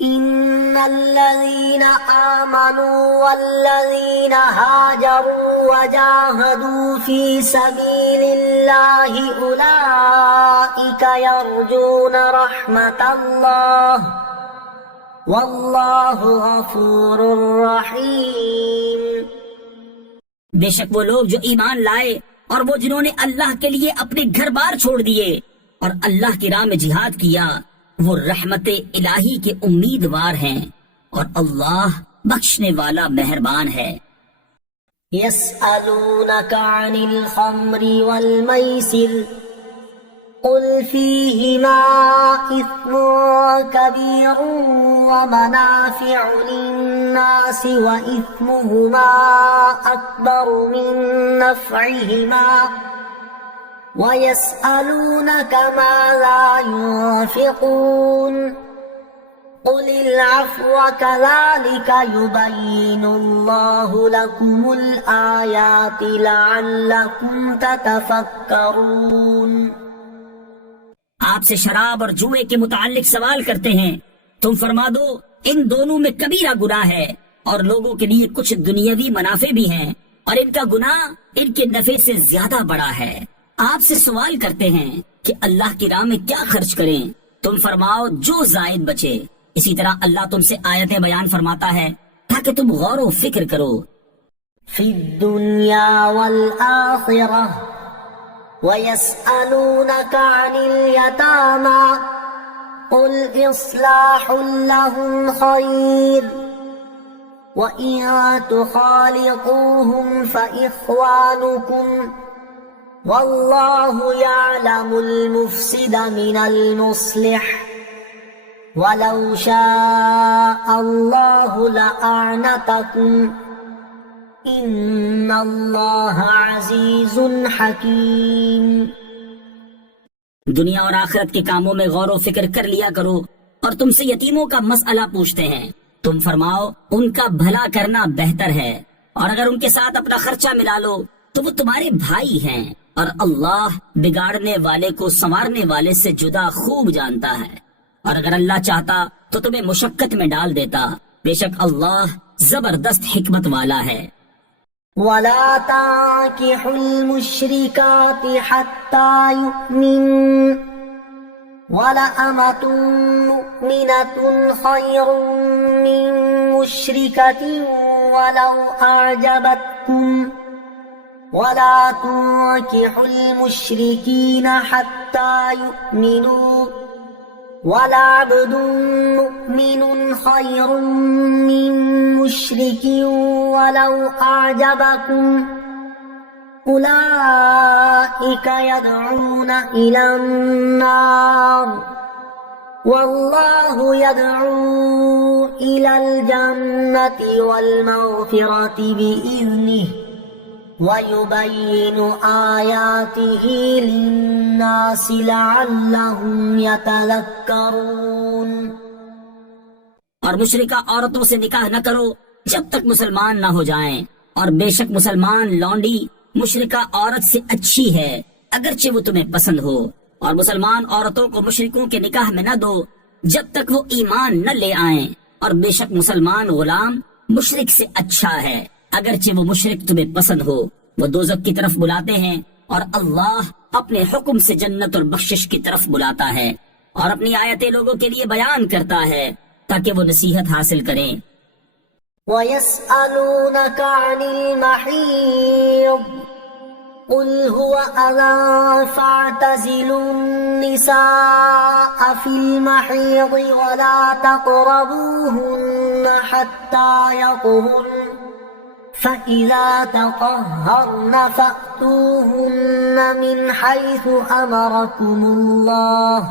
إن الذين آمنوا والذين هاجروا وجاهدوا في سبيل الله أولئك يرجون رحمة الله والله غفور رحيم۔ بے شک وہ لوگ جو ایمان لائے اور وہ جنہوں نے اللہ کے لیے اپنے گھر بار چھوڑ دیے اور اللہ کی راہ میں جہاد کیا، وہ رحمت الہی کے امیدوار ہیں، اور اللہ بخشنے والا مہربان ہے۔ يسألونك عن الخمر والميسر قل فيهما إثم كبير ومنافع للناس وإثمهما أكبر من نفعهما ويسألونك ماذا ينفقون قل العفو كذلك يبين الله لكم الآيات لعلكم تتفكرون۔ آپ سے شراب اور جوئے کے متعلق سوال کرتے ہیں، تم فرما دو ان دونوں میں کبیرہ گناہ ہے، اور لوگوں کے لیے کچھ دنیاوی منافع بھی ہیں، اور ان کا گناہ ان کے نفع سے زیادہ بڑا ہے۔ آپ سے سوال کرتے ہیں کہ اللہ کی راہ میں کیا خرچ کریں، تم فرماؤ جو زائد بچے۔ اسی طرح اللہ تم سے آیتیں بیان فرماتا ہے تاکہ تم غور و فکر کرو۔ فی الدنیا والآخرہ وَيَسْأَلُونَكَ عَنِ الْيَتَامَى قُلْ إِصْلَاحٌ لَهُمْ خَيْرٌ وَإِن تُخَالِطُوهُمْ فَإِخْوَانُكُمْ وَاللَّهُ يَعْلَمُ الْمُفْسِدَ مِنَ الْمُصْلِحِ وَلَوْ شَاءَ اللَّهُ لَأَعْنَتَكُمْ إِنَّ اللَّهَ عَزِيزٌ حَكِيمٌ۔ دنیا اور آخرت کے کاموں میں غور و فکر کر لیا کرو، اور تم سے یتیموں کا مسئلہ پوچھتے ہیں، تم فرماؤ ان کا بھلا کرنا بہتر ہے، اور اگر ان کے ساتھ اپنا خرچہ ملا لو تو وہ تمہارے بھائی ہیں، اور اللہ بگاڑنے والے کو سنوارنے والے سے جدا خوب جانتا ہے، اور اگر اللہ چاہتا تو تمہیں مشقت میں ڈال دیتا، بے شک اللہ زبردست حکمت والا ہے۔ وَلَا تَنكِحُوا الْمُشْرِكَاتِ حَتَّى يُؤْمِنَّ وَلَأَمَةٌ مُؤْمِنَةٌ خَيْرٌ مِّن مُّشْرِكَةٍ وَلَوْ أَعْجَبَتْكُمْ وَلَا تُنكِحُوا الْمُشْرِكِينَ حَتَّى يُؤْمِنُوا وَلَعَبْدٌ مُؤْمِنٌ خَيْرٌ مِّن مُّشْرِكٍ وَلَوْ أَعْجَبَكُمْ أُولَئِكَ يَدْعُونَ إِلَى النَّارِ والله يدعو إلى الجنة والمغفرة بإذنه ويبين آياته للناس لعلهم يتذكرون۔ اور مشرکہ عورتوں سے نکاح نہ کرو جب تک مسلمان نہ ہو جائیں، اور بے شک مسلمان لونڈی مشرکہ عورت سے اچھی ہے اگرچہ وہ تمہیں پسند ہو، اور مسلمان عورتوں کو مشرکوں کے نکاح میں نہ دو جب تک وہ ایمان نہ لے آئیں، اور بے شک مسلمان غلام مشرک سے اچھا ہے اگرچہ وہ مشرک تمہیں پسند ہو۔ وہ دوزخ کی طرف بلاتے ہیں اور اللہ اپنے حکم سے جنت اور بخشش کی طرف بلاتا ہے، اور اپنی آیتیں لوگوں کے لیے بیان کرتا ہے تاکہ وہ نصیحت حاصل کریں۔ وَيَسْأَلُونَكَ عَنِ الْمَحِيضِ قُلْ هُوَ أَذًى فَاعْتَزِلُوا النِّسَاءَ فِي الْمَحِيضِ وَلَا تَقْرَبُوهُنَّ حَتَّى يَطْهُرْنَ فَإِذَا تَطَهَّرْنَ فَأْتُوهُنَّ مِنْ حَيْثُ أَمَرَكُمُ اللَّهُ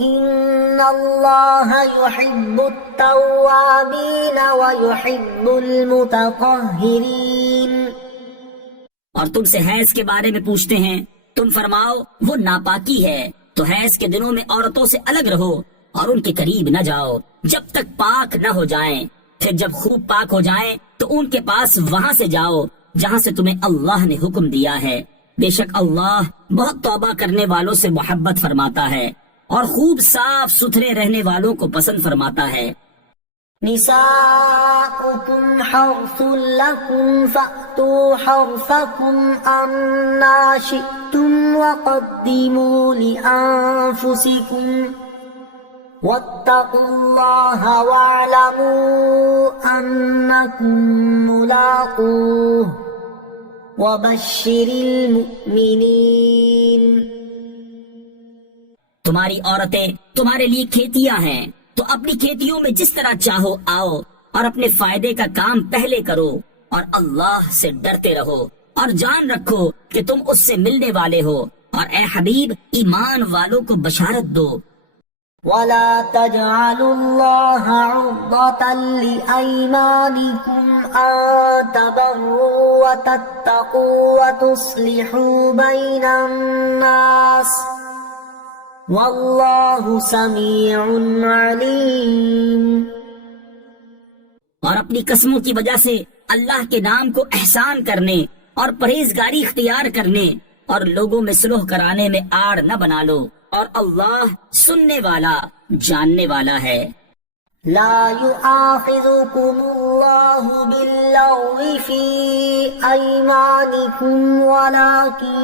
إِنَّ اللَّهَ يُحِبُّ التَّوَّابِينَ وَيُحِبُّ الْمُتَطَهِّرِينَ۔ اور تم سے حیض کے بارے میں پوچھتے ہیں، تم فرماؤ وہ ناپاکی ہے، تو حیض کے دنوں میں عورتوں سے الگ رہو اور ان کے قریب نہ جاؤ جب تک پاک نہ ہو جائیں، پھر جب خوب پاک ہو جائیں تو ان کے پاس وہاں سے جاؤ جہاں سے تمہیں اللہ نے حکم دیا ہے، بے شک اللہ بہت توبہ کرنے والوں سے محبت فرماتا ہے اور خوب صاف ستھرے رہنے والوں کو پسند فرماتا ہے۔ نساؤكم حرث لكم فأتوا حرثكم أنا شئتم وقدموا لأنفسكم واتقوا الله واعلموا أنكم ملاقوه وبشر المؤمنين۔ تمہاری عورتیں تمہارے لیے کھیتیاں ہیں، تو اپنی کھیتیوں میں جس طرح چاہو آؤ اور اپنے فائدے کا کام پہلے کرو، اور اللہ سے ڈرتے رہو اور جان رکھو کہ تم اس سے ملنے والے ہو، اور اے حبیب ایمان والوں کو بشارت دو۔ وَلَا تَجْعَلُوا اللَّهَ عُرْضَةً لِأَيْمَانِكُمْ أَن تَبَرُّوا وَتَتَّقُوا وَتُصْلِحُوا بَيْنَ النَّاسِ وَاللَّهُ سَمِيعٌ عَلِيمٌ۔ اور اپنی قسموں کی وجہ سے اللہ کے نام کو احسان کرنے اور پرہیزگاری اختیار کرنے اور لوگوں میں صلح کرانے میں آڑ نہ بنا لو، اور اللہ سننے والا جاننے والا ہے۔ لا يؤاخذكم الله باللغو في أيمانكم ولكن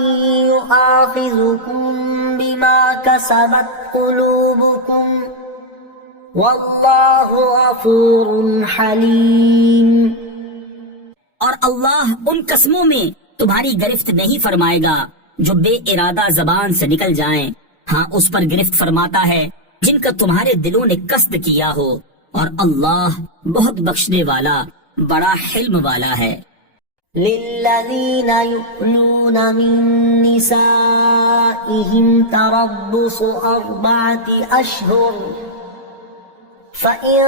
يؤاخذكم بما كسبت قلوبكم والله غفور حليم۔ اور اللہ ان قسموں میں تمہاری گرفت نہیں فرمائے گا جو بے ارادہ زبان سے نکل جائیں، ہاں اس پر گرفت فرماتا ہے جن کا تمہارے دلوں نے قصد کیا ہو، اور اللہ بہت بخشنے والا بڑا حلم والا ہے۔ للذين يؤلون من نسائهم تربص 4 أشهر فإن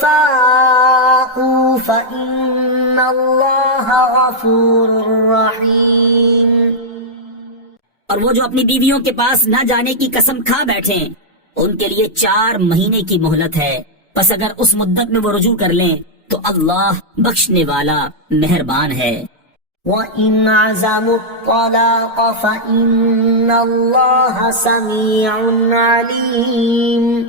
فاءوا فإن الله غفور رحيم۔ اور وہ جو اپنی بیویوں کے پاس نہ جانے کی قسم کھا بیٹھیں ان کے لیے 4 مہینے کی مہلت ہے، پس اگر اس مدت میں وہ رجوع کر لیں تو اللہ بخشنے والا مہربان ہے۔ وَإِنْ عَزَمُوا الطَّلَاقَ فَإِنَّ اللَّهَ سَمِيعٌ عَلِيمٌ۔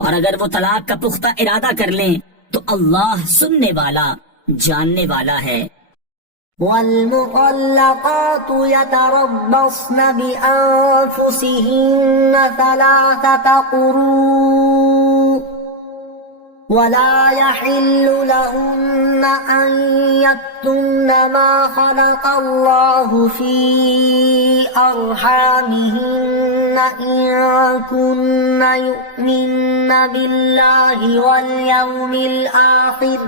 اور اگر وہ طلاق کا پختہ ارادہ کر لیں تو اللہ سننے والا جاننے والا ہے۔ وَالْمُطَلَّقَاتُ يَتَرَبَّصْنَ بِأَنفُسِهِنَّ 3 قُرُوءٍ وَلَا يَحِلُّ لَهُنَّ أَن يَكْتُمْنَ مَا خَلَقَ اللَّهُ فِي أَرْحَامِهِنَّ إِن كُنَّ يُؤْمِنَّ بِاللَّهِ وَالْيَوْمِ الْآخِرِ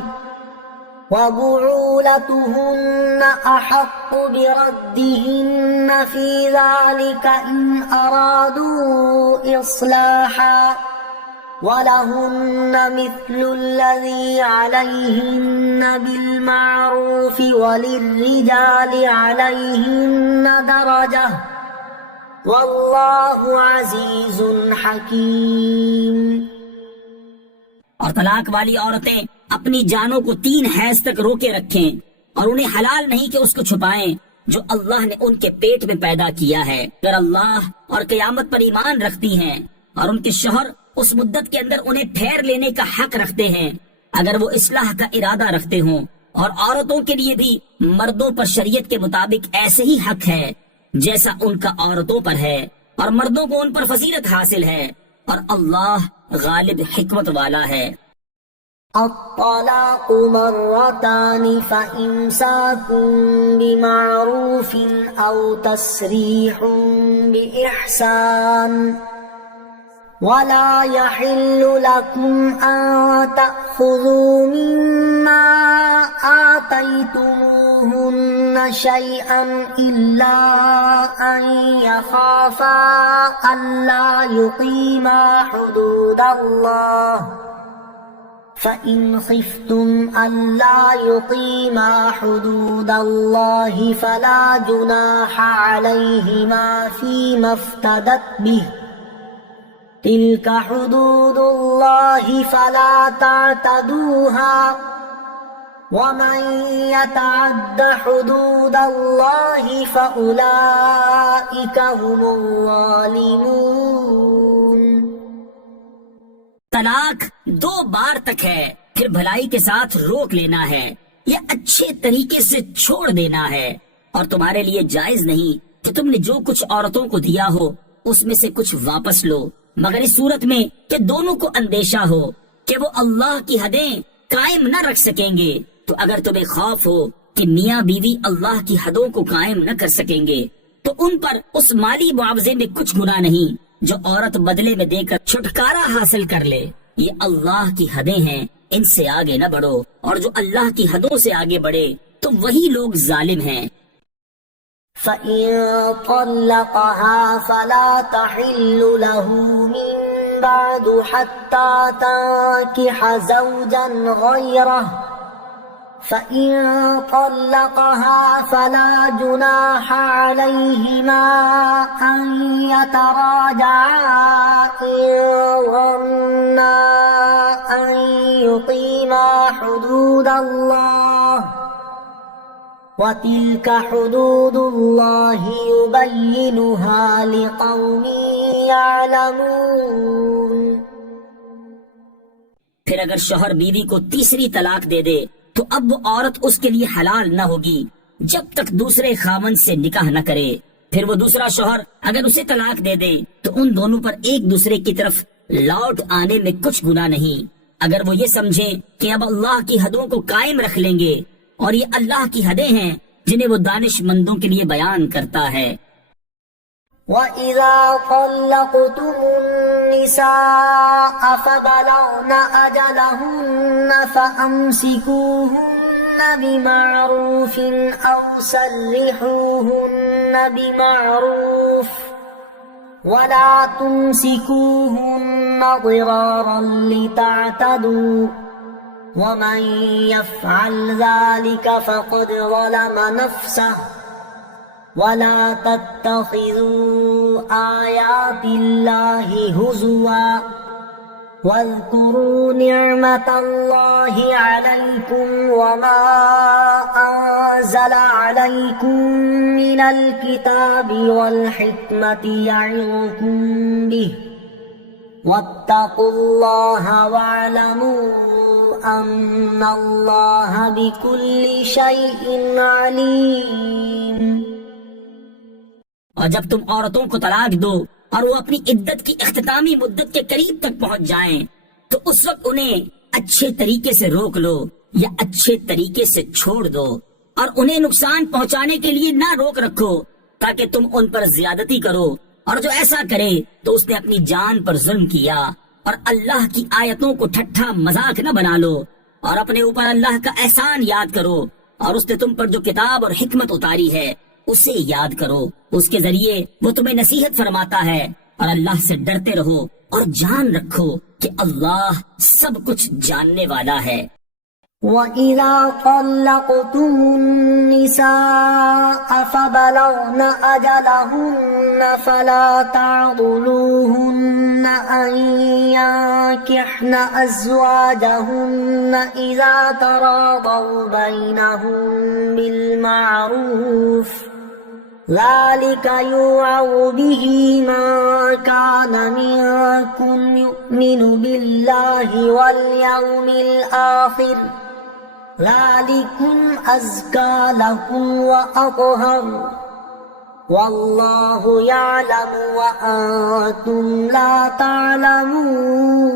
وَبُعُولَتُهُنَّ أَحَقُّ بِرَدِّهِنَّ إن في ذلك إن أرادوا إصلاحا ولهن مثل الذي عليهن بالمعروف وللرجال عليهن درجة والله عزيز حكيم۔ اور طلاق والی عورتیں اپنی جانوں کو 3 حیض تک روکے رکھیں اور انہیں حلال نہیں کہ اس کو چھپائیں جو اللہ نے ان کے پیٹ میں پیدا کیا ہے، اگر اللہ اور قیامت پر ایمان رکھتی ہیں، اور ان کے شوہر اس مدت کے اندر انہیں پھیر لینے کا حق رکھتے ہیں اگر وہ اصلاح کا ارادہ رکھتے ہوں۔ اور عورتوں کے لیے بھی مردوں پر شریعت کے مطابق ایسے ہی حق ہے جیسا ان کا عورتوں پر ہے، اور مردوں کو ان پر فضیلت حاصل ہے، اور اللہ غالب حکمت والا ہے۔ الطلاق مرتان فإمساك بمعروف أو تسريح بإحسان ولا يحل لكم أن تأخذوا مما آتيتموهن شيئا إلا أن يخافا ألا يقيما حدود الله فإن خفتم ألا يقيما حدود الله فلا جناح عليهما فيما افتدت به تلك حدود الله فلا تعتدوها ومن يتعد حدود الله فأولئك هم الظالمون۔ طلاق 2 بار تک ہے، پھر بھلائی کے ساتھ روک لینا ہے یا اچھے طریقے سے چھوڑ دینا ہے، اور تمہارے لیے جائز نہیں کہ تم نے جو کچھ عورتوں کو دیا ہو اس میں سے کچھ واپس لو، مگر اس صورت میں کہ دونوں کو اندیشہ ہو کہ وہ اللہ کی حدیں قائم نہ رکھ سکیں گے۔ تو اگر تمہیں خوف ہو کہ میاں بیوی اللہ کی حدوں کو قائم نہ کر سکیں گے تو ان پر اس مالی معاوضے میں کچھ گناہ نہیں جو عورت بدلے میں دے کر چھٹکارا حاصل کر لے۔ یہ اللہ کی حدیں ہیں، ان سے آگے نہ بڑھو، اور جو اللہ کی حدوں سے آگے بڑھے تو وہی لوگ ظالم ہیں۔ فَإِن طَلَّقَهَا فَلَا تَحِلُّ لَهُ مِن بَعْدُ حَتَّى تَنكِحَ زَوْجًا غَيْرَهُ فَإِن طَلَّقَهَا فَلَا جُنَاحَ عَلَيْهِمَا أَن يَتَرَاجَعَا إِن ظَنَّا أَن يُقِيمَا حُدُودَ اللَّهِ وَتِلْكَ حُدُودُ اللَّهِ يُبَيِّنُهَا لِقَوْمٍ يَعْلَمُونَ۔ پھر اگر شوہر بیوی کو تیسری طلاق دے دے تو اب وہ عورت اس کے لیے حلال نہ ہوگی جب تک دوسرے خاوند سے نکاح نہ کرے۔ پھر وہ دوسرا شوہر اگر اسے طلاق دے دے تو ان دونوں پر ایک دوسرے کی طرف لوٹ آنے میں کچھ گناہ نہیں، اگر وہ یہ سمجھیں کہ اب اللہ کی حدوں کو قائم رکھ لیں گے، اور یہ اللہ کی حدیں ہیں جنہیں وہ دانش مندوں کے لیے بیان کرتا ہے۔ وَإِذَا طَلَّقْتُمُ النِّسَاءَ فَبَلَغْنَ أَجَلَهُنَّ فَأَمْسِكُوهُنَّ بِمَعْرُوفٍ أَوْ سَرِّحُوهُنَّ بِمَعْرُوفٍ وَلَا تُمْسِكُوهُنَّ ضِرَارًا لِتَعْتَدُوا وَمَن يَفْعَلْ ذَلِكَ فَقَدْ ظَلَمَ نَفْسَهُ وَلَا تَتَّخِذُوا آيَاتِ اللَّهِ هُزُوًا وَاذْكُرُوا نِعْمَةَ اللَّهِ عَلَيْكُمْ وَمَا أَنزَلَ عَلَيْكُمْ مِنَ الْكِتَابِ وَالْحِكْمَةِ يَعِظُكُمْ بِهِ وَاتَّقُوا اللَّهَ وَاعْلَمُوا أَنَّ اللَّهَ بِكُلِّ شَيْءٍ عَلِيمٌ۔ اور جب تم عورتوں کو طلاق دو اور وہ اپنی عدت کی اختتامی مدت کے قریب تک پہنچ جائیں تو اس وقت انہیں اچھے طریقے سے روک لو یا اچھے طریقے سے چھوڑ دو، اور انہیں نقصان پہنچانے کے لیے نہ روک رکھو تاکہ تم ان پر زیادتی کرو، اور جو ایسا کرے تو اس نے اپنی جان پر ظلم کیا۔ اور اللہ کی آیتوں کو ٹھٹھا مذاق نہ بنا لو، اور اپنے اوپر اللہ کا احسان یاد کرو، اور اس نے تم پر جو کتاب اور حکمت اتاری ہے اسے یاد کرو، اس کے ذریعے وہ تمہیں نصیحت فرماتا ہے، اور اللہ سے ڈرتے رہو اور جان رکھو کہ اللہ سب کچھ جاننے والا ہے۔ وَإِذَا طَلَّقْتُمُ النِّسَاءَ فَبَلَغْنَ أَجَلَهُنَّ فَلَا تَعْضُلُوهُنَّ أَن يَنكِحْنَ أَزْوَاجَهُنَّ إِذَا تَرَاضَوْا بَيْنَهُم بِالْمَعْرُوفِ ذَلِكَ يُوعَظُ بِهِ مَن كَانَ مِنكُمْ يُؤْمِنُ بِاللَّهِ وَالْيَوْمِ الْآخِرِ ذَلِكُمْ أَزْكَى لَكُمْ وَأَطْهَرُ وَاللَّهُ يَعْلَمُ وَأَنتُمْ لَا تَعْلَمُونَ۔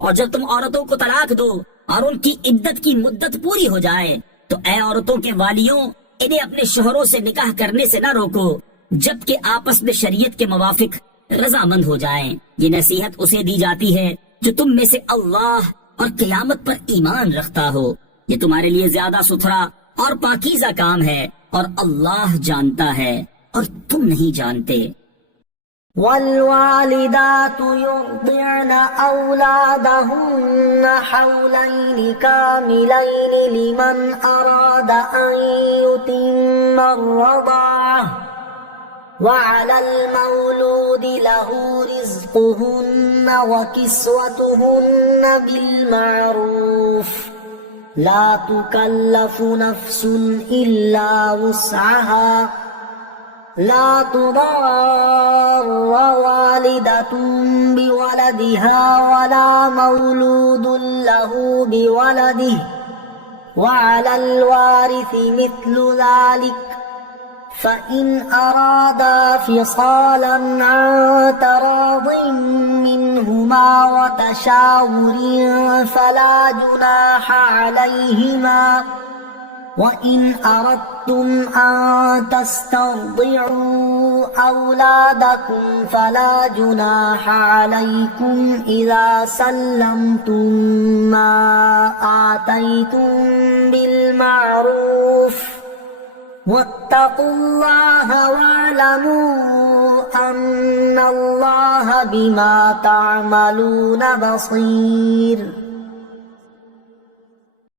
اور جب تم عورتوں کو طلاق دو اور ان کی عدت کی مدت پوری ہو جائے تو اے عورتوں کے والیوں، انہیں اپنے شوہروں سے نکاح کرنے سے نہ روکو جبکہ آپس میں شریعت کے موافق رضامند ہو جائیں۔ یہ نصیحت اسے دی جاتی ہے جو تم میں سے اللہ اور قیامت پر ایمان رکھتا ہو۔ یہ تمہارے لیے زیادہ ستھرا اور پاکیزہ کام ہے، اور اللہ جانتا ہے اور تم نہیں جانتے۔ والوالدات يرضعن أولادهن حولين كاملين لمن أراد أن يتم الرضاعة وعلى المولود له رزقهن وكسوتهن بالمعروف لا تكلف نفس إلا وسعها لا تضار والدة بولدها ولا مولود له بولده وعلى الوارث مثل ذلك فإن أرادا فصالا عن تراض منهما وتشاور فلا جناح عليهما وَإِنْ أَرَدْتُمْ أَن تَسْتَرْضِعُوا أَوْلَادَكُمْ فَلَا جُنَاحَ عَلَيْكُمْ إِذَا سَلَّمْتُم مَّا آتَيْتُم بِالْمَعْرُوفِ وَاتَّقُوا اللَّهَ وَاعْلَمُوا أَنَّ اللَّهَ بِمَا تَعْمَلُونَ بَصِيرٌ۔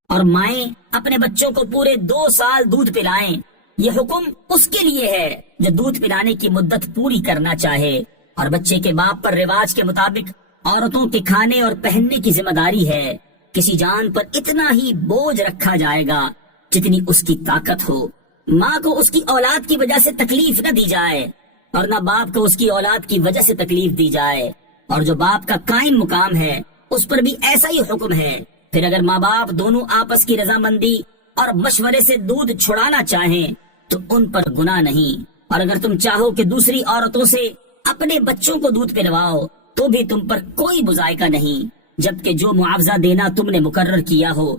اور مائیں اپنے بچوں کو پورے 2 سال دودھ پلائیں۔ یہ حکم اس کے لیے ہے جو دودھ پلانے کی مدت پوری کرنا چاہے، اور بچے کے باپ پر رواج کے مطابق عورتوں کے کھانے اور پہننے کی ذمہ داری ہے۔ کسی جان پر اتنا ہی بوجھ رکھا جائے گا جتنی اس کی طاقت ہو۔ ماں کو اس کی اولاد کی وجہ سے تکلیف نہ دی جائے، اور نہ باپ کو اس کی اولاد کی وجہ سے تکلیف دی جائے، اور جو باپ کا قائم مقام ہے اس پر بھی ایسا ہی حکم ہے۔ پھر اگر ماں باپ دونوں آپس کی رضامندی اور مشورے سے دودھ چھڑانا چاہیں تو ان پر گناہ نہیں، اور اگر تم چاہو کہ دوسری عورتوں سے اپنے بچوں کو دودھ پلواؤ تو بھی تم پر کوئی مذائقہ نہیں، جبکہ جو معاوضہ دینا تم نے مقرر کیا ہو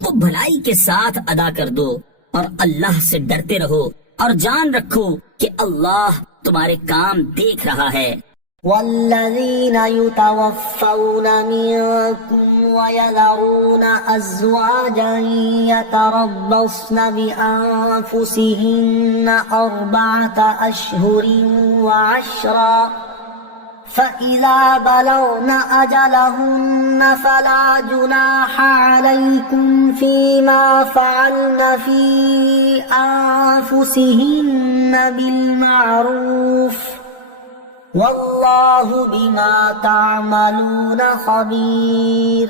وہ بھلائی کے ساتھ ادا کر دو، اور اللہ سے ڈرتے رہو اور جان رکھو کہ اللہ تمہارے کام دیکھ رہا ہے۔ والذين يتوفون منكم ويذرون أزواجا يتربصن بأنفسهن 4 أشهر وعشرا فإذا بلغن أجلهن فلا جناح عليكم فيما فعلن في أنفسهن بالمعروف واللہ بما تعملون خبیر۔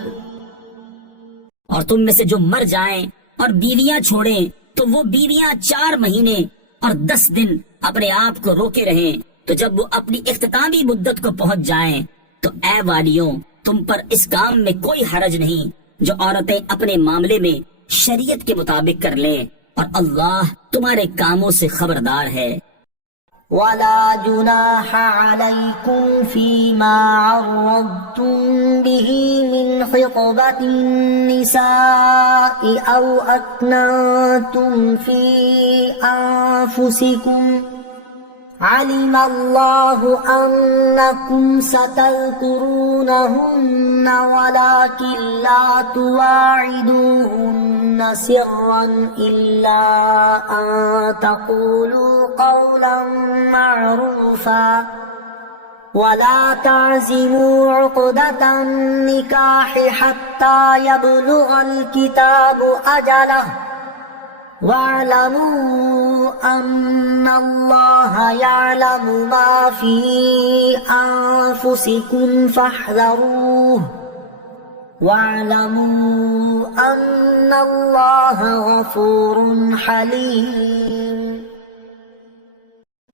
اور تم میں سے جو مر جائیں اور بیویاں چھوڑیں تو وہ بیویاں 4 مہینے اور 10 دن اپنے آپ کو روکے رہیں، تو جب وہ اپنی اختتامی مدت کو پہنچ جائیں تو اے والیوں، تم پر اس کام میں کوئی حرج نہیں جو عورتیں اپنے معاملے میں شریعت کے مطابق کر لیں، اور اللہ تمہارے کاموں سے خبردار ہے۔ ولا جناح عليكم فيما عرضتم به من خطبة النساء أو أكننتم في أنفسكم علم الله أنكم ستذكرونهن ولكن لا تواعدوهن سرا إلا أن تقولوا قولا معروفا ولا تعزموا عقدة النكاح حتى يبلغ الكتاب أجله واعلموا أن الله يعلم ما في أنفسكم فاحذروه واعلموا أن الله غفور حليم۔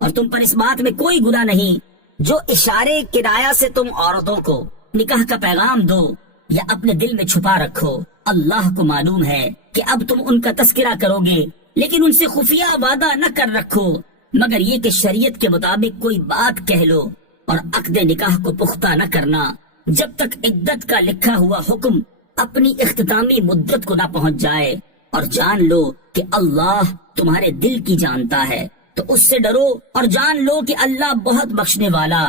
اور تم پر اس بات میں کوئی گناہ نہیں جو اشارے کنایا سے تم عورتوں کو نکاح کا پیغام دو یا اپنے دل میں چھپا رکھو۔ اللہ کو معلوم ہے کہ اب تم ان کا تذکرہ کرو گے، لیکن ان سے خفیہ وعدہ نہ کر رکھو مگر یہ کہ شریعت کے مطابق کوئی بات کہہ لو، اور عقد نکاح کو پختہ نہ کرنا جب تک عدت کا لکھا ہوا حکم اپنی اختتامی مدت کو نہ پہنچ جائے، اور جان لو کہ اللہ تمہارے دل کی جانتا ہے، تو اس سے ڈرو اور جان لو کہ اللہ بہت بخشنے والا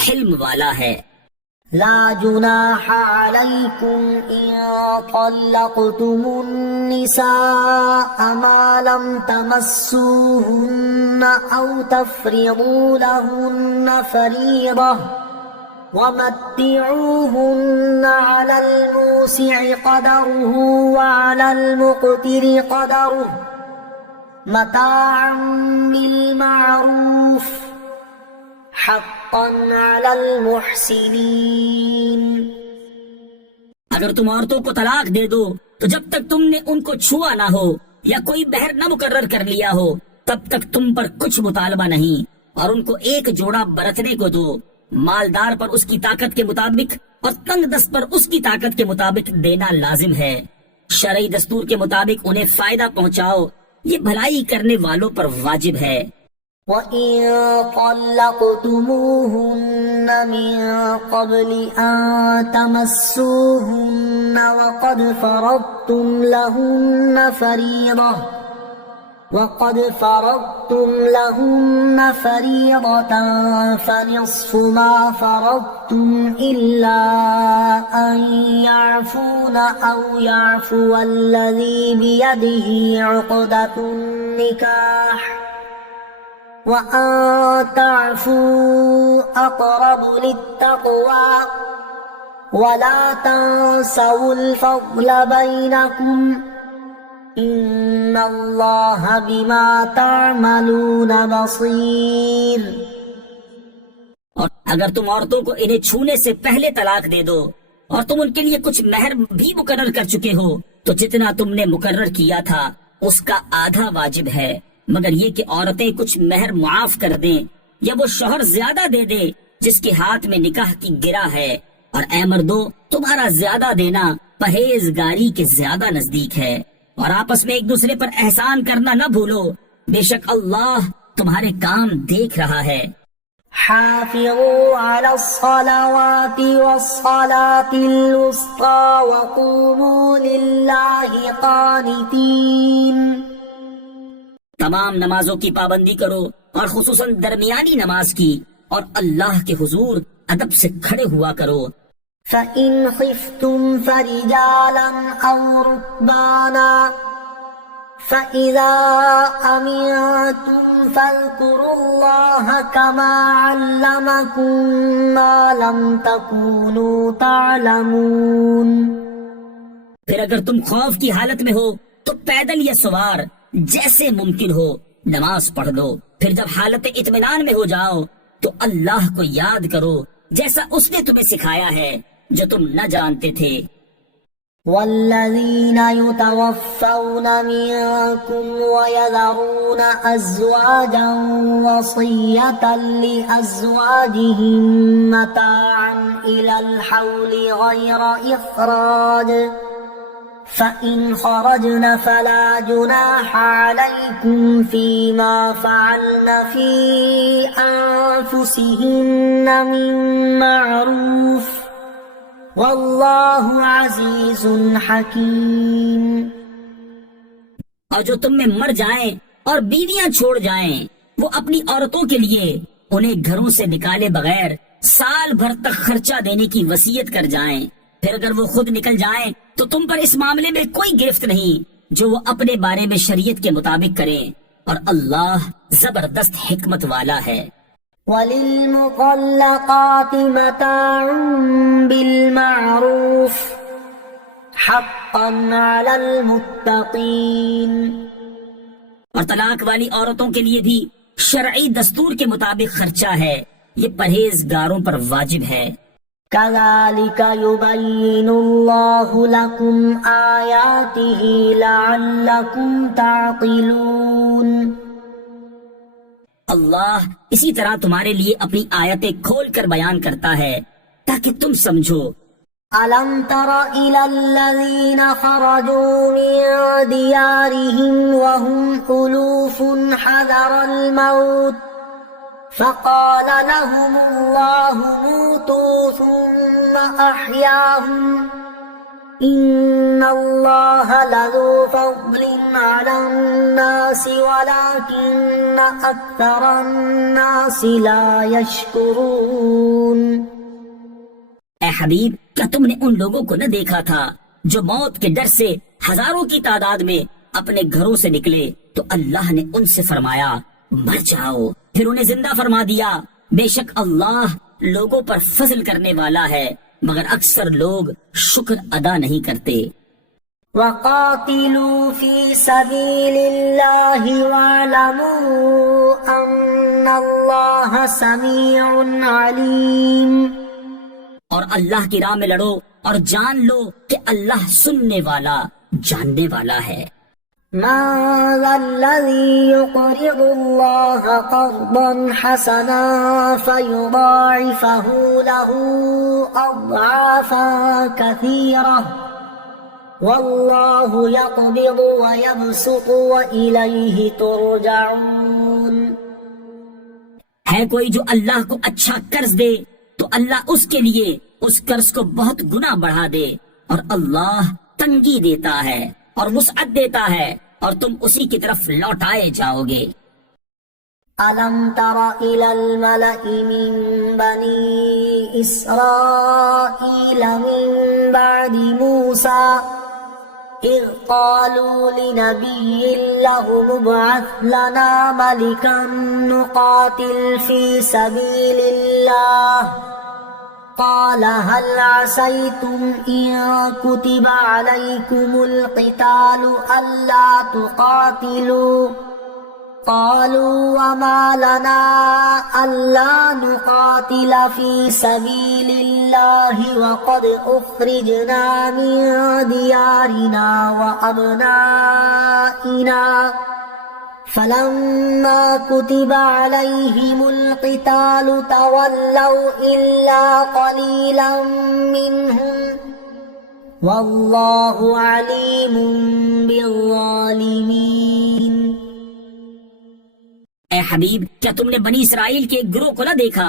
حلم والا ہے۔ لا جناح عليكم إن طلقتم النساء ما لم تمسوهن أو تفرضوا لهن فريضة ومتعوهن على الموسع قدره وعلى المقتر قدره متاعا بالمعروف حقا على المحسنين۔ اگر تم عورتوں کو طلاق دے دو تو جب تک تم نے ان کو چھوا نہ ہو یا کوئی بہر نہ مقرر کر لیا ہو تب تک تم پر کچھ مطالبہ نہیں، اور ان کو ایک جوڑا برتنے کو دو، مالدار پر اس کی طاقت کے مطابق اور تنگ دست پر اس کی طاقت کے مطابق دینا لازم ہے۔ شرعی دستور کے مطابق انہیں فائدہ پہنچاؤ، یہ بھلائی کرنے والوں پر واجب ہے۔ وَإِن طَلَّقْتُمُوهُنَّ مِن قَبْلِ أَن تَمَسُّوهُنَّ وَقَدْ فَرَضْتُمْ لَهُنَّ فَرِيضَةً فَنِصْفُ مَا فَرَضْتُمْ إِلَّا أَن يَعْفُونَ أَوْ يَعْفُوَ الَّذِي بِيَدِهِ عُقْدَةُ النِّكَاحِ وَأَن تَعْفُوا أَقْرَبُ لِلتَّقْوَى وَلَا تَنسَوُا الْفَضْلَ بَيْنَكُمْ إِنَّ اللَّهَ بِمَا تَعْمَلُونَ بَصِيرٌ۔ اور اگر تم عورتوں کو انہیں چھونے سے پہلے طلاق دے دو اور تم ان کے لیے کچھ مہر بھی مقرر کر چکے ہو تو جتنا تم نے مقرر کیا تھا اس کا آدھا واجب ہے، مگر یہ کہ عورتیں کچھ مہر معاف کر دیں یا وہ شوہر زیادہ دے دے جس کے ہاتھ میں نکاح کی گرہ ہے، اور اے مردو تمہارا زیادہ دینا پرہیزگاری کے زیادہ نزدیک ہے، اور آپس میں ایک دوسرے پر احسان کرنا نہ بھولو، بے شک اللہ تمہارے کام دیکھ رہا ہے۔ حافظوا على الصلوات والصلاة الوسطى وقوموا لله قانتين۔ تمام نمازوں کی پابندی کرو اور خصوصاً درمیانی نماز کی، اور اللہ کے حضور ادب سے کھڑے ہوا کرو۔ فَإِنْ خِفْتُمْ فَرِجَالًا أَوْ رُكْبَانًا فَإِذَا أَمِنْتُمْ فَاذْكُرُوا اللَّهَ كَمَا عَلَّمَكُمْ مَا لَمْ تَكُونُوا تَعْلَمُونَ۔ پھر اگر تم خوف کی حالت میں ہو تو پیدل یا سوار جیسے ممکن ہو نماز پڑھ لو، پھر جب حالت اطمینان میں ہو جاؤ تو اللہ کو یاد کرو جیسا اس نے تمہیں سکھایا ہے جو تم نہ جانتے تھے۔ والذین یتوفون منکم ویذرون ازواجا وصیة لأزواجهم متاعا إلى الحول غیر اخراج فَإِنْ خَرَجْنَ فَلَا جُنَاحَ عَلَيْكُمْ فِيمَا فَعَلْنَ فِي أَنفُسِهِنَّ مِنْ مَعْرُوفٍ وَاللَّهُ عَزِيزٌ حَكِيمٌ۔ اور جو تم میں مر جائیں اور بیویاں چھوڑ جائیں وہ اپنی عورتوں کے لیے انہیں گھروں سے نکالے بغیر سال بھر تک خرچہ دینے کی وصیت کر جائیں، پھر اگر وہ خود نکل جائیں تو تم پر اس معاملے میں کوئی گرفت نہیں جو وہ اپنے بارے میں شریعت کے مطابق کریں، اور اللہ زبردست حکمت والا ہے۔ وَلِلْمُطَلَّقَاتِ مَتَاعٌ بِالْمَعْرُوفِ حَقًّا عَلَى الْمُتَّقِينَ، اور طلاق والی عورتوں کے لیے بھی شرعی دستور کے مطابق خرچہ ہے، یہ پرہیزگاروں پر واجب ہے۔ كَذَلِكَ يُبَيِّنُ اللَّهُ لَكُمْ آيَاتِهِ لَعَلَّكُمْ تَعْقِلُونَ، اللہ اسی طرح تمہارے لیے اپنی آیتیں کھول کر بیان کرتا ہے تاکہ تم سمجھو۔ أَلَمْ تَرَ إِلَى الَّذِينَ خَرَجُوا مِن دِيَارِهِمْ وَهُمْ أُلُوفٌ حَذَرَ الْمَوْتِ فَقَالَ لَهُمُ اللَّهُ مُوتُوا ثُمَّ أَحْيَاهُمْ إِنَّ اللَّهَ لَذُو فَضْلٍ عَلَى النَّاسِ وَلَكِنَّ أَكْثَرَ النَّاسِ لَا يَشْكُرُونَ۔ اے حبیب، کیا تم نے ان لوگوں کو نہ دیکھا تھا جو موت کے ڈر سے ہزاروں کی تعداد میں اپنے گھروں سے نکلے تو اللہ نے ان سے فرمایا مر جاؤ، پھر انہیں زندہ فرما دیا۔ بے شک اللہ لوگوں پر فضل کرنے والا ہے، مگر اکثر لوگ شکر ادا نہیں کرتے۔ وَقَاتِلُوا فِي سَبِيلِ اللَّهِ وَاعْلَمُوا أَنَّ اللَّهَ سَمِيعٌ عَلِيمٌ، اور اللہ کی راہ میں لڑو اور جان لو کہ اللہ سننے والا جاننے والا ہے۔ مَا ذَا الَّذِي يُقْرِضُ اللَّهَ قَرْضًا حَسَنًا فَيُضَاعِفَهُ لَهُ أَضْعَافًا كَثِيرَةً وَاللَّهُ يَقْبِضُ وَيَبْسُطُ وَإِلَيْهِ تُرْجَعُونَ۔ ہے کوئی جو اللہ کو اچھا قرض دے تو اللہ اس کے لیے اس قرض کو بہت گنا بڑھا دے، اور اللہ تنگی دیتا ہے اور وسعت دیتا ہے، اور تم اسی کی طرف لوٹائے جاؤ گے۔ أَلَمْ تَرَ إِلَى الْمَلَإِ مِنْ بَنِي إِسْرَائِيلَ مِنْ بَعْدِ مُوسَى إِذْ قَالُوا لِنَبِيٍّ لَهُ ابْعَثْ لَنَا مَلِكًا نُقَاتِلْ فِي سَبِيلِ اللَّهِ قَالَ هَلْ عَسَيْتُمْ إِن كُتِبَ عَلَيْكُمُ الْقِتَالُ أَلَّا تُقَاتِلُوا قَالُوا وَمَا لَنَا أَلَّا نُقَاتِلَ فِي سَبِيلِ اللَّهِ وَقَدْ أُخْرِجْنَا مِن دِيَارِنَا وَأَبْنَائِنَا فَلَمَّا كُتِبَ عَلَيْهِمُ الْقِتَالُ تَوَلَّوْا إِلَّا قَلِيلًا مِّنْهُمْ وَاللَّهُ عَلِيمٌ بِالظَّالِمِينَ۔ اے حبیب، کیا تم نے بنی اسرائیل کے ایک گروہ کو نہ دیکھا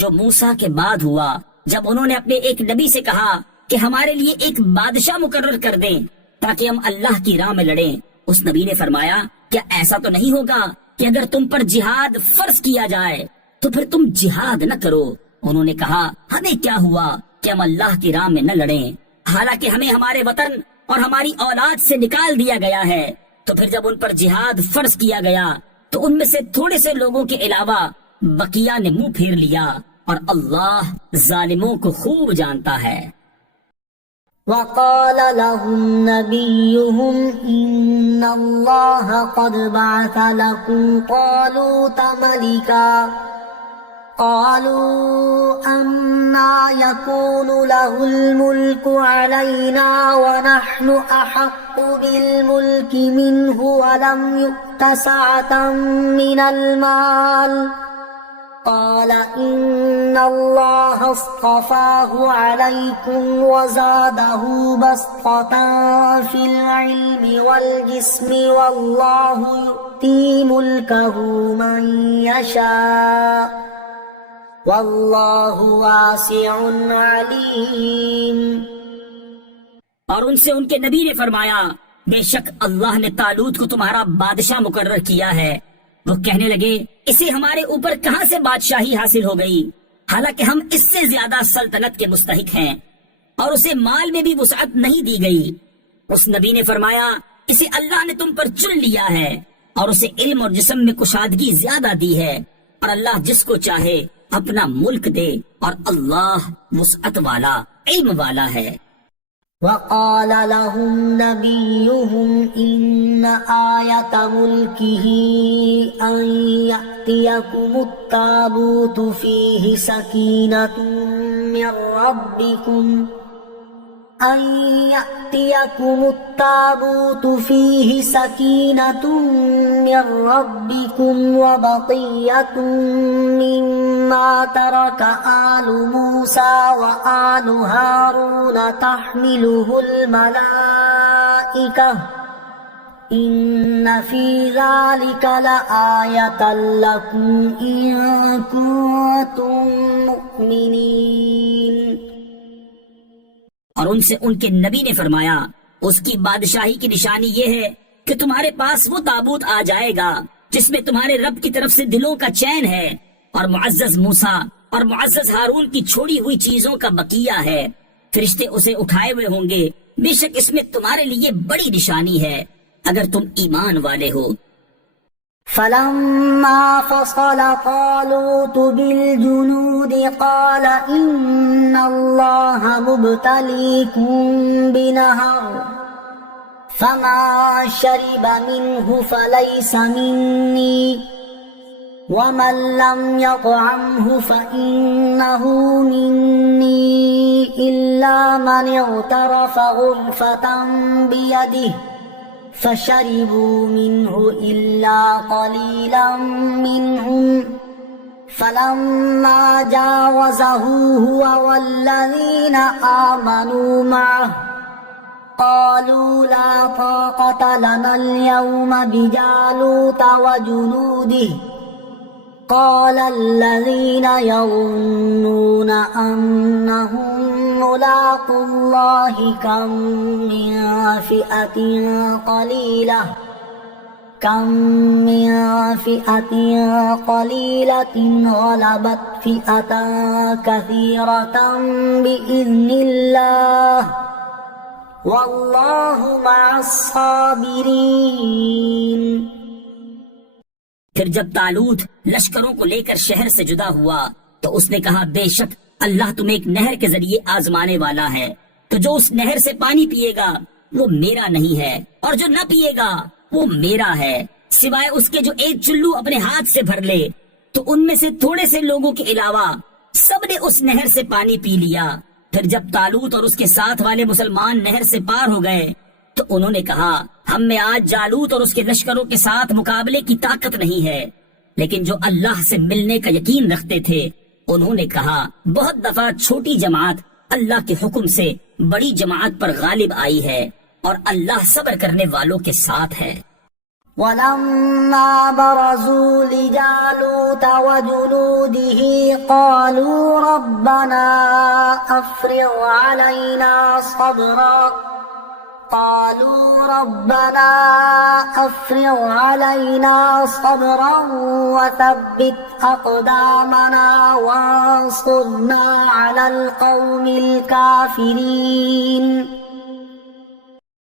جو موسیٰ کے بعد ہوا، جب انہوں نے اپنے ایک نبی سے کہا کہ ہمارے لیے ایک بادشاہ مقرر کر دیں تاکہ ہم اللہ کی راہ میں لڑیں؟ اس نبی نے فرمایا کیا ایسا تو نہیں ہوگا کہ اگر تم پر جہاد فرض کیا جائے تو پھر تم جہاد نہ کرو؟ انہوں نے کہا ہمیں کیا ہوا کہ ہم اللہ کی راہ میں نہ لڑیں، حالانکہ ہمیں ہمارے وطن اور ہماری اولاد سے نکال دیا گیا ہے۔ تو پھر جب ان پر جہاد فرض کیا گیا تو ان میں سے تھوڑے سے لوگوں کے علاوہ بقیہ نے منہ پھیر لیا، اور اللہ ظالموں کو خوب جانتا ہے۔ وَقَالَ لَهُمْ نَبِيُّهُمْ إِنَّ اللَّهَ قَدْ بَعَثَ لَكُمْ طَالُوتَ مَلِكًا قَالُوا أَنَّىٰ يَكُونُ لَهُ الْمُلْكُ عَلَيْنَا وَنَحْنُ أَحَقُّ بِالْمُلْكِ مِنْهُ وَلَمْ يُؤْتَ سَعَةً مِّنَ الْمَالِ قَالَ إِنَّ اللَّهَ اصْطَفَاهُ عَلَيْكُمْ وَزَادَهُ بَسْطَةً فِي الْعِلْمِ وَالْجِسْمِ وَاللَّهُ يُؤْتِي مُلْكَهُ مَن يَشَاءُ وَاللَّهُ وَاسِعٌ عَلِيمٌ۔ اور ان سے ان کے نبی نے فرمایا بے شک اللہ نے طالوت کو تمہارا بادشاہ مقرر کیا ہے۔ وہ کہنے لگے اسے ہمارے اوپر کہاں سے بادشاہی حاصل ہو گئی، حالانکہ ہم اس سے زیادہ سلطنت کے مستحق ہیں، اور اسے مال میں بھی وسعت نہیں دی گئی۔ اس نبی نے فرمایا اسے اللہ نے تم پر چن لیا ہے اور اسے علم اور جسم میں کشادگی زیادہ دی ہے، اور اللہ جس کو چاہے اپنا ملک دے، اور اللہ وسعت والا علم والا ہے۔ وقال لهم نبيهم إن آية ملكه أن يأتيكم التابوت فيه سكينة من ربكم وبقية مما ترك آل موسى وآل هارون تحمله الملائكة إن في ذلك لآية لكم إن كنتم مؤمنين۔ اور ان سے ان کے نبی نے فرمایا اس کی بادشاہی کی نشانی یہ ہے کہ تمہارے پاس وہ تابوت آ جائے گا جس میں تمہارے رب کی طرف سے دلوں کا چین ہے، اور معزز موسیٰ اور معزز ہارون کی چھوڑی ہوئی چیزوں کا بقیہ ہے، فرشتے اسے اٹھائے ہوئے ہوں گے، بے شک اس میں تمہارے لیے بڑی نشانی ہے اگر تم ایمان والے ہو۔ فلما فصل طالوت بالجنود قال إن الله مبتليكم بنهر فمن شرب منه فليس مني ومن لم يطعمه فإنه مني إلا من اغترف غرفة بيده فشربوا منه إلا قليلا منهم فلما جاوزه هو والذين آمنوا معه قالوا لا طاقة لنا اليوم بجالوت وجنوده قال الذين يظنون أنهم ملاقو الله كم من فئة قليلة غلبت فئة كثيرة بإذن الله والله مع الصابرين۔ پھر جب طالوت لشکروں کو لے کر شہر سے جدا ہوا تو اس نے کہا بے شک اللہ تمہیں ایک نہر کے ذریعے آزمانے والا ہے، تو جو اس نہر سے پانی پیے گا وہ میرا نہیں ہے، اور جو نہ پیے گا وہ میرا ہے، سوائے اس کے جو ایک چلو اپنے ہاتھ سے بھر لے۔ تو ان میں سے تھوڑے سے لوگوں کے علاوہ سب نے اس نہر سے پانی پی لیا۔ پھر جب طالوت اور اس کے ساتھ والے مسلمان نہر سے پار ہو گئے تو انہوں نے کہا ہم میں آج جالوت اور اس کے لشکروں کے ساتھ مقابلے کی طاقت نہیں ہے، لیکن جو اللہ سے ملنے کا یقین رکھتے تھے انہوں نے کہا بہت دفعہ چھوٹی جماعت اللہ کے حکم سے بڑی جماعت پر غالب آئی ہے، اور اللہ صبر کرنے والوں کے ساتھ ہے۔ وَلَمَّا بَرَزُوا لِجَالُوتَ وَجُنُودِهِ قَالُوا رَبَّنَا أَفْرِغْ عَلَيْنَا صَبْرًا وَثَبِّتْ أَقْدَامَنَا وَانصُرْنَا عَلَى الْقَوْمِ الْكَافِرِينَ۔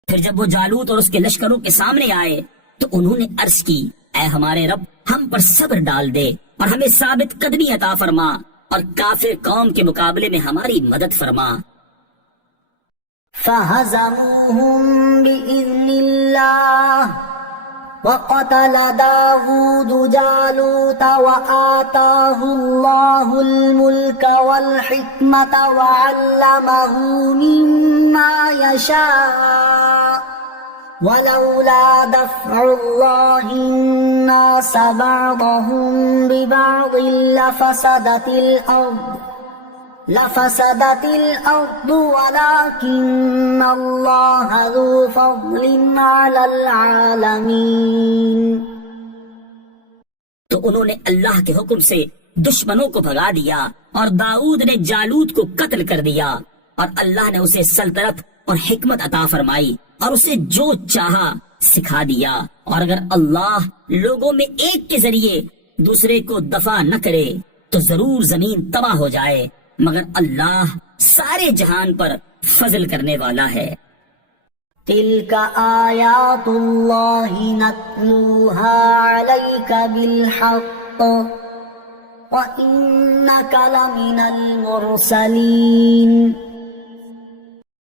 پھر جب وہ جالوت اور اس کے لشکروں کے سامنے آئے تو انہوں نے عرض کی اے ہمارے رب ہم پر صبر ڈال دے اور ہمیں ثابت قدمی عطا فرما، اور کافر قوم کے مقابلے میں ہماری مدد فرما۔ فَهَزَمُوهُمْ بِإِذْنِ اللَّهِ وَقَتَلَ دَاوُودُ جَالُوتَ وَآتَاهُ اللَّهُ الْمُلْكَ وَالْحِكْمَةَ وَعَلَّمَهُ مِمَّا يَشَاءُ وَلَوْلَا دَفْعُ اللَّهِ النَّاسَ بَعْضَهُم بِبَعْضٍ لفسدت الأرض ولكن الله ذو فضل على العالمين۔ تو انہوں نے اللہ کے حکم سے دشمنوں کو بھگا دیا، اور داؤد نے جالوت کو قتل کر دیا، اور اللہ نے اسے سلطنت اور حکمت عطا فرمائی، اور اسے جو چاہا سکھا دیا، اور اگر اللہ لوگوں میں ایک کے ذریعے دوسرے کو دفع نہ کرے تو ضرور زمین تباہ ہو جائے، مگر اللہ سارے جہان پر فضل کرنے والا ہے۔ تلك آیات اللہ نتلوها علیک بالحق وإنک لمن المرسلین۔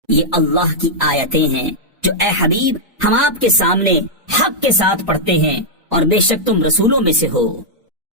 یہ اللہ کی آیتیں ہیں جو اے حبیب ہم آپ کے سامنے حق کے ساتھ پڑھتے ہیں، اور بے شک تم رسولوں میں سے ہو۔